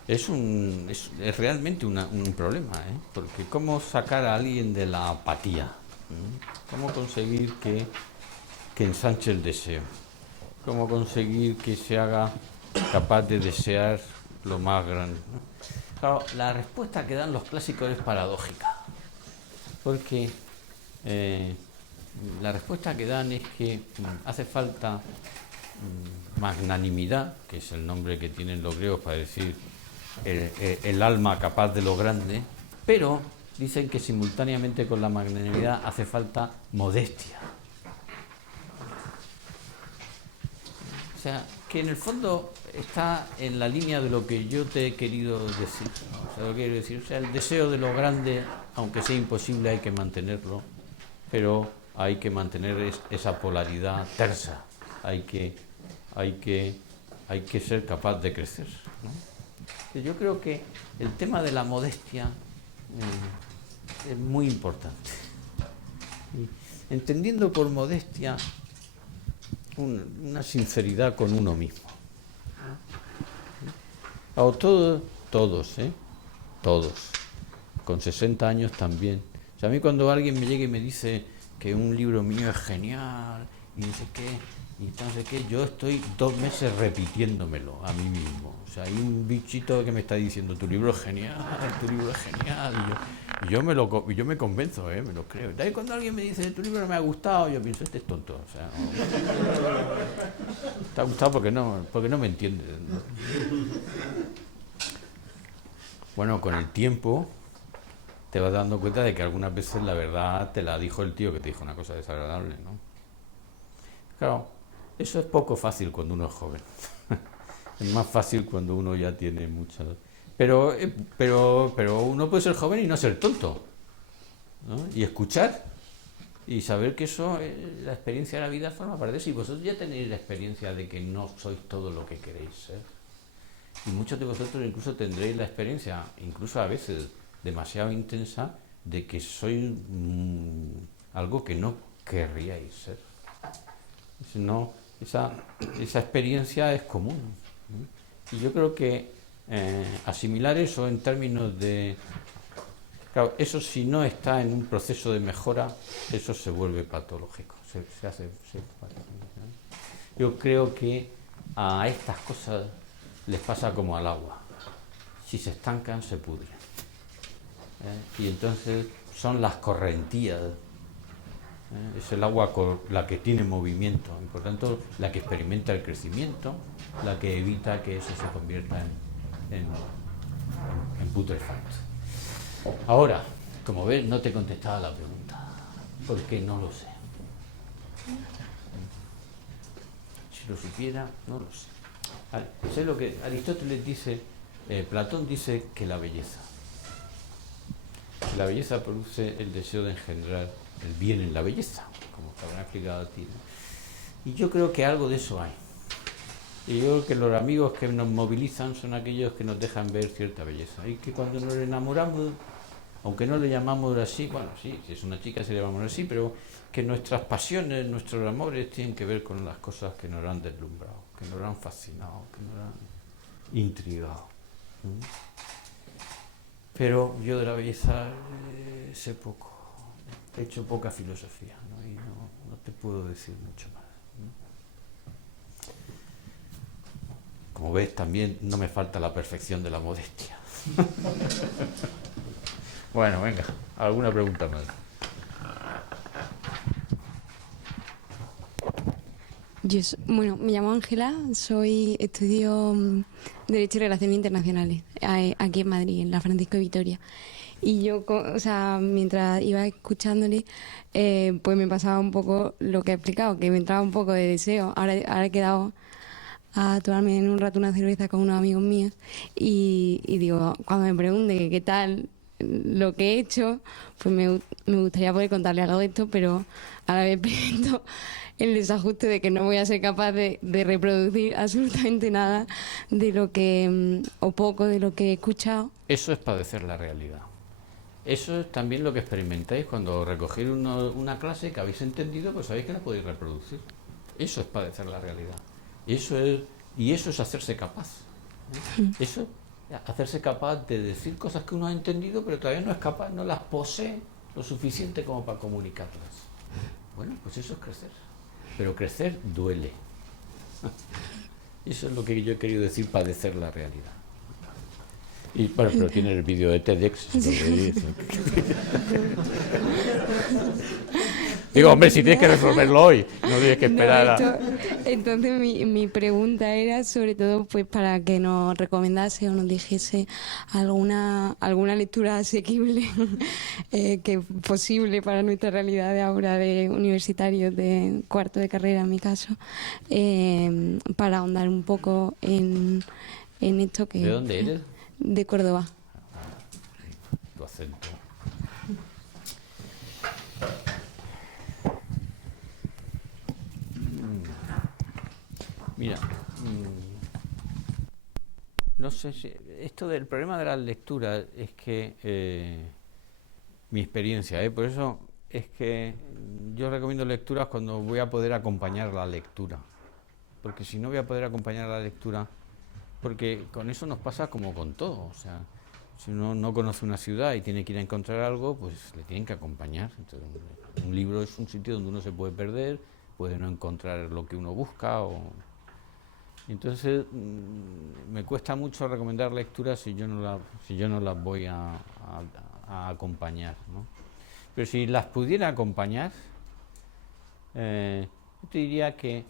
es realmente un problema, ¿eh? Porque ¿cómo sacar a alguien de la apatía? ¿Cómo conseguir que ensanche el deseo? ¿Cómo conseguir que se haga capaz de desear lo más grande? Claro, la respuesta que dan los clásicos es paradójica, porque la respuesta que dan es que hace falta magnanimidad, que es el nombre que tienen los griegos para decir el alma capaz de lo grande, pero dicen que simultáneamente con la magnanimidad hace falta modestia. O sea, que en el fondo está en la línea de lo que yo te he querido decir. O sea, lo que quiero decir, o sea, el deseo de lo grande, aunque sea imposible, hay que mantenerlo, pero hay que mantener esa polaridad tersa. Hay que ser capaz de crecer, ¿no? Yo creo que el tema de la modestia es muy importante. Y entendiendo por modestia una sinceridad con uno mismo. Todos con 60 años también. O sea, a mí cuando alguien me llega y me dice que un libro mío es genial y no sé qué, y no sé qué, yo estoy 2 meses repitiéndomelo a mí mismo. O sea, hay un bichito que me está diciendo, tu libro es genial, tu libro es genial. Y yo me convenzo, me lo creo. Y cuando alguien me dice, tu libro no me ha gustado, yo pienso, este es tonto. O sea, no, te ha gustado porque no me entiendes, ¿no? Bueno, con el tiempo te vas dando cuenta de que algunas veces la verdad te la dijo el tío que te dijo una cosa desagradable, ¿no? Claro, eso es poco fácil cuando uno es joven. Es más fácil cuando uno ya tiene muchas... Pero uno puede ser joven y no ser tonto, ¿no? Y escuchar y saber que eso, la experiencia de la vida forma parte de eso. Y vosotros ya tenéis la experiencia de que no sois todo lo que queréis ser. Y muchos de vosotros incluso tendréis la experiencia, incluso a veces demasiado intensa, de que sois algo que no querríais ser. No, esa experiencia es común, ¿no? Y yo creo que asimilar eso en términos de... Claro, eso si no está en un proceso de mejora, eso se vuelve patológico, se patológico, ¿no? Yo creo que a estas cosas les pasa como al agua. Si se estancan, se pudren. Y entonces son las correntías. Es el agua la que tiene movimiento y por tanto la que experimenta el crecimiento, la que evita que eso se convierta en putrefacto. Ahora, como ves, no te contestaba la pregunta, porque no lo sé. Si lo supiera, no lo sé. Sé lo que Aristóteles dice, Platón dice que la belleza produce el deseo de engendrar el bien en la belleza, como te habrán explicado a ti, ¿no? Y yo creo que algo de eso hay. Y yo creo que los amigos que nos movilizan son aquellos que nos dejan ver cierta belleza. Y que cuando nos enamoramos, aunque no le llamamos así, bueno, sí, si es una chica se le llamamos así, pero que nuestras pasiones, nuestros amores tienen que ver con las cosas que nos han deslumbrado, que nos han fascinado, que nos han intrigado. Pero yo de la belleza sé poco, he hecho poca filosofía, ¿no? Y no te puedo decir mucho más, ¿no? Como ves, también no me falta la perfección de la modestia. Bueno, venga, ¿alguna pregunta más? Bueno, me llamo Ángela, estudio Derecho y Relaciones Internacionales aquí en Madrid, en la Francisco de Vitoria. Y yo, o sea, mientras iba escuchándole, pues me pasaba un poco lo que ha explicado, que me entraba un poco de deseo. Ahora he quedado a tomarme en un rato una cerveza con unos amigos míos y digo, cuando me pregunten que qué tal lo que he hecho, pues me gustaría poder contarle algo de esto, pero a la vez experimento el desajuste de que no voy a ser capaz de reproducir absolutamente nada de lo que, o poco de lo que he escuchado. Eso es padecer la realidad. Eso es también lo que experimentáis cuando recogéis una clase que habéis entendido, pues sabéis que no podéis reproducir. Eso es padecer la realidad. Y eso es hacerse capaz. Eso, hacerse capaz de decir cosas que uno ha entendido, pero todavía no es capaz, no las posee lo suficiente como para comunicarlas. Bueno, pues eso es crecer. Pero crecer duele. Eso es lo que yo he querido decir, padecer la realidad. Y bueno, pero tiene el vídeo de TEDx, si lo veis. Digo, hombre, si tienes que resolverlo hoy, no tienes que esperar a... Entonces mi pregunta era sobre todo pues para que nos recomendase o nos dijese alguna lectura asequible que posible para nuestra realidad de ahora de universitarios de cuarto de carrera en mi caso, para ahondar un poco en esto que... ¿De dónde eres? De Córdoba. Tu acento. Mira, no sé si esto del problema de las lecturas es que mi experiencia, por eso es que yo recomiendo lecturas cuando voy a poder acompañar la lectura, porque si no voy a poder acompañar la lectura, porque con eso nos pasa como con todo, o sea, Si uno no conoce una ciudad y tiene que ir a encontrar algo, pues le tienen que acompañar. Entonces, un libro es un sitio donde uno se puede perder, puede no encontrar lo que uno busca. Entonces, me cuesta mucho recomendar lecturas si yo no las voy a acompañar, ¿no? Pero si las pudiera acompañar, yo te diría que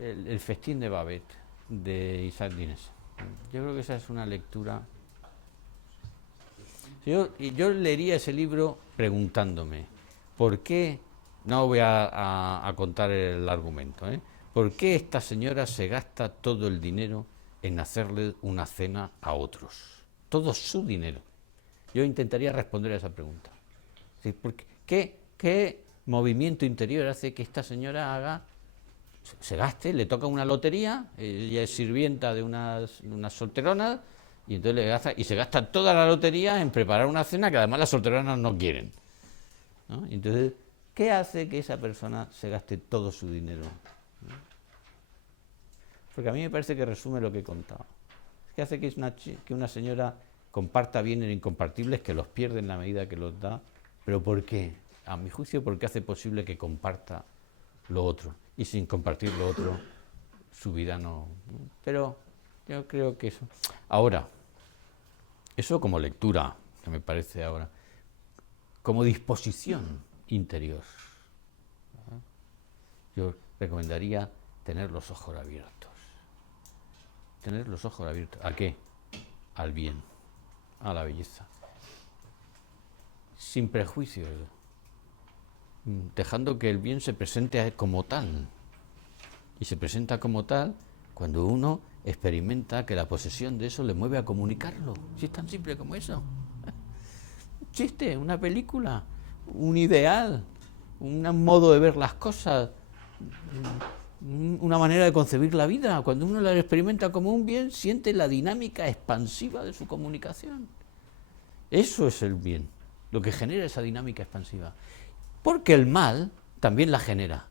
el festín de Babette, de Isaac Dinesen. Yo creo que esa es una lectura. Yo leería ese libro preguntándome, ¿por qué? No voy a contar el argumento, ¿por qué esta señora se gasta todo el dinero en hacerle una cena a otros? Todo su dinero. Yo intentaría responder a esa pregunta. ¿Sí? ¿Qué movimiento interior hace que esta señora se gaste, le toca una lotería, ella es sirvienta de unas solteronas, y entonces se gasta toda la lotería en preparar una cena que además las solteronas no quieren, ¿no? Entonces, ¿qué hace que esa persona se gaste todo su dinero? ¿No? Porque a mí me parece que resume lo que he contado. ¿Qué hace que una señora comparta bienes incompartibles, que los pierde en la medida que los da? ¿Pero por qué? A mi juicio, porque hace posible que comparta lo otro. Y sin compartir lo otro, su vida no. Pero yo creo que eso. Ahora, eso como lectura, que me parece ahora, como disposición interior, ¿no? Yo recomendaría tener los ojos abiertos. Tener los ojos abiertos. ¿A qué? Al bien, a la belleza. Sin prejuicios, dejando que el bien se presente como tal. Y se presenta como tal cuando uno experimenta que la posesión de eso le mueve a comunicarlo. Si es tan simple como eso. Un chiste, una película, un ideal, un modo de ver las cosas, una manera de concebir la vida. Cuando uno la experimenta como un bien, siente la dinámica expansiva de su comunicación. Eso es el bien, lo que genera esa dinámica expansiva. Porque el mal también la genera,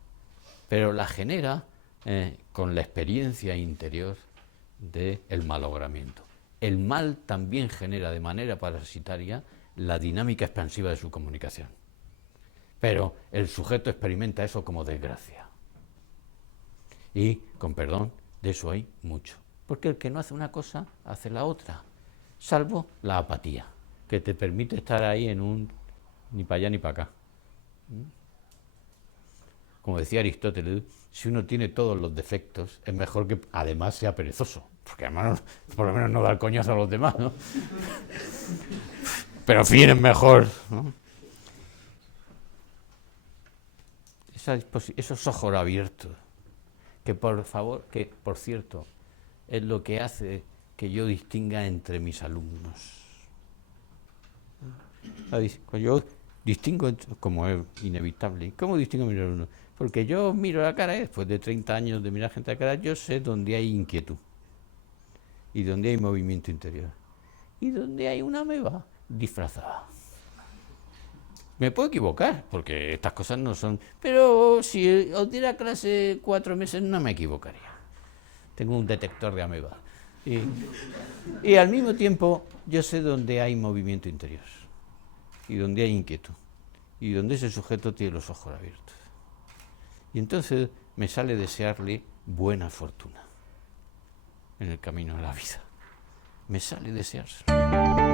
pero la genera con la experiencia interior del malogramiento. El mal también genera de manera parasitaria la dinámica expansiva de su comunicación. Pero el sujeto experimenta eso como desgracia. Y, con perdón, de eso hay mucho. Porque el que no hace una cosa, hace la otra. Salvo la apatía, que te permite estar ahí en un ni para allá ni para acá. Como decía Aristóteles, si uno tiene todos los defectos, es mejor que además sea perezoso, porque además por lo menos no da el coñazo a los demás, ¿no? Pero en fin, es mejor, ¿no? Esos ojos abiertos, que por cierto, es lo que hace que yo distinga entre mis alumnos. Yo distingo, como es inevitable, ¿cómo distingo a mis alumnos? Porque yo miro la cara, después de 30 años de mirar gente a la cara, yo sé dónde hay inquietud, y dónde hay movimiento interior, y dónde hay una ameba disfrazada. Me puedo equivocar, porque estas cosas no son... Pero si os diera clase 4 meses, no me equivocaría. Tengo un detector de ameba. Y al mismo tiempo, yo sé dónde hay movimiento interior, y dónde hay inquietud, y dónde ese sujeto tiene los ojos abiertos. Y entonces me sale desearle buena fortuna en el camino de la vida. Me sale deseárselo.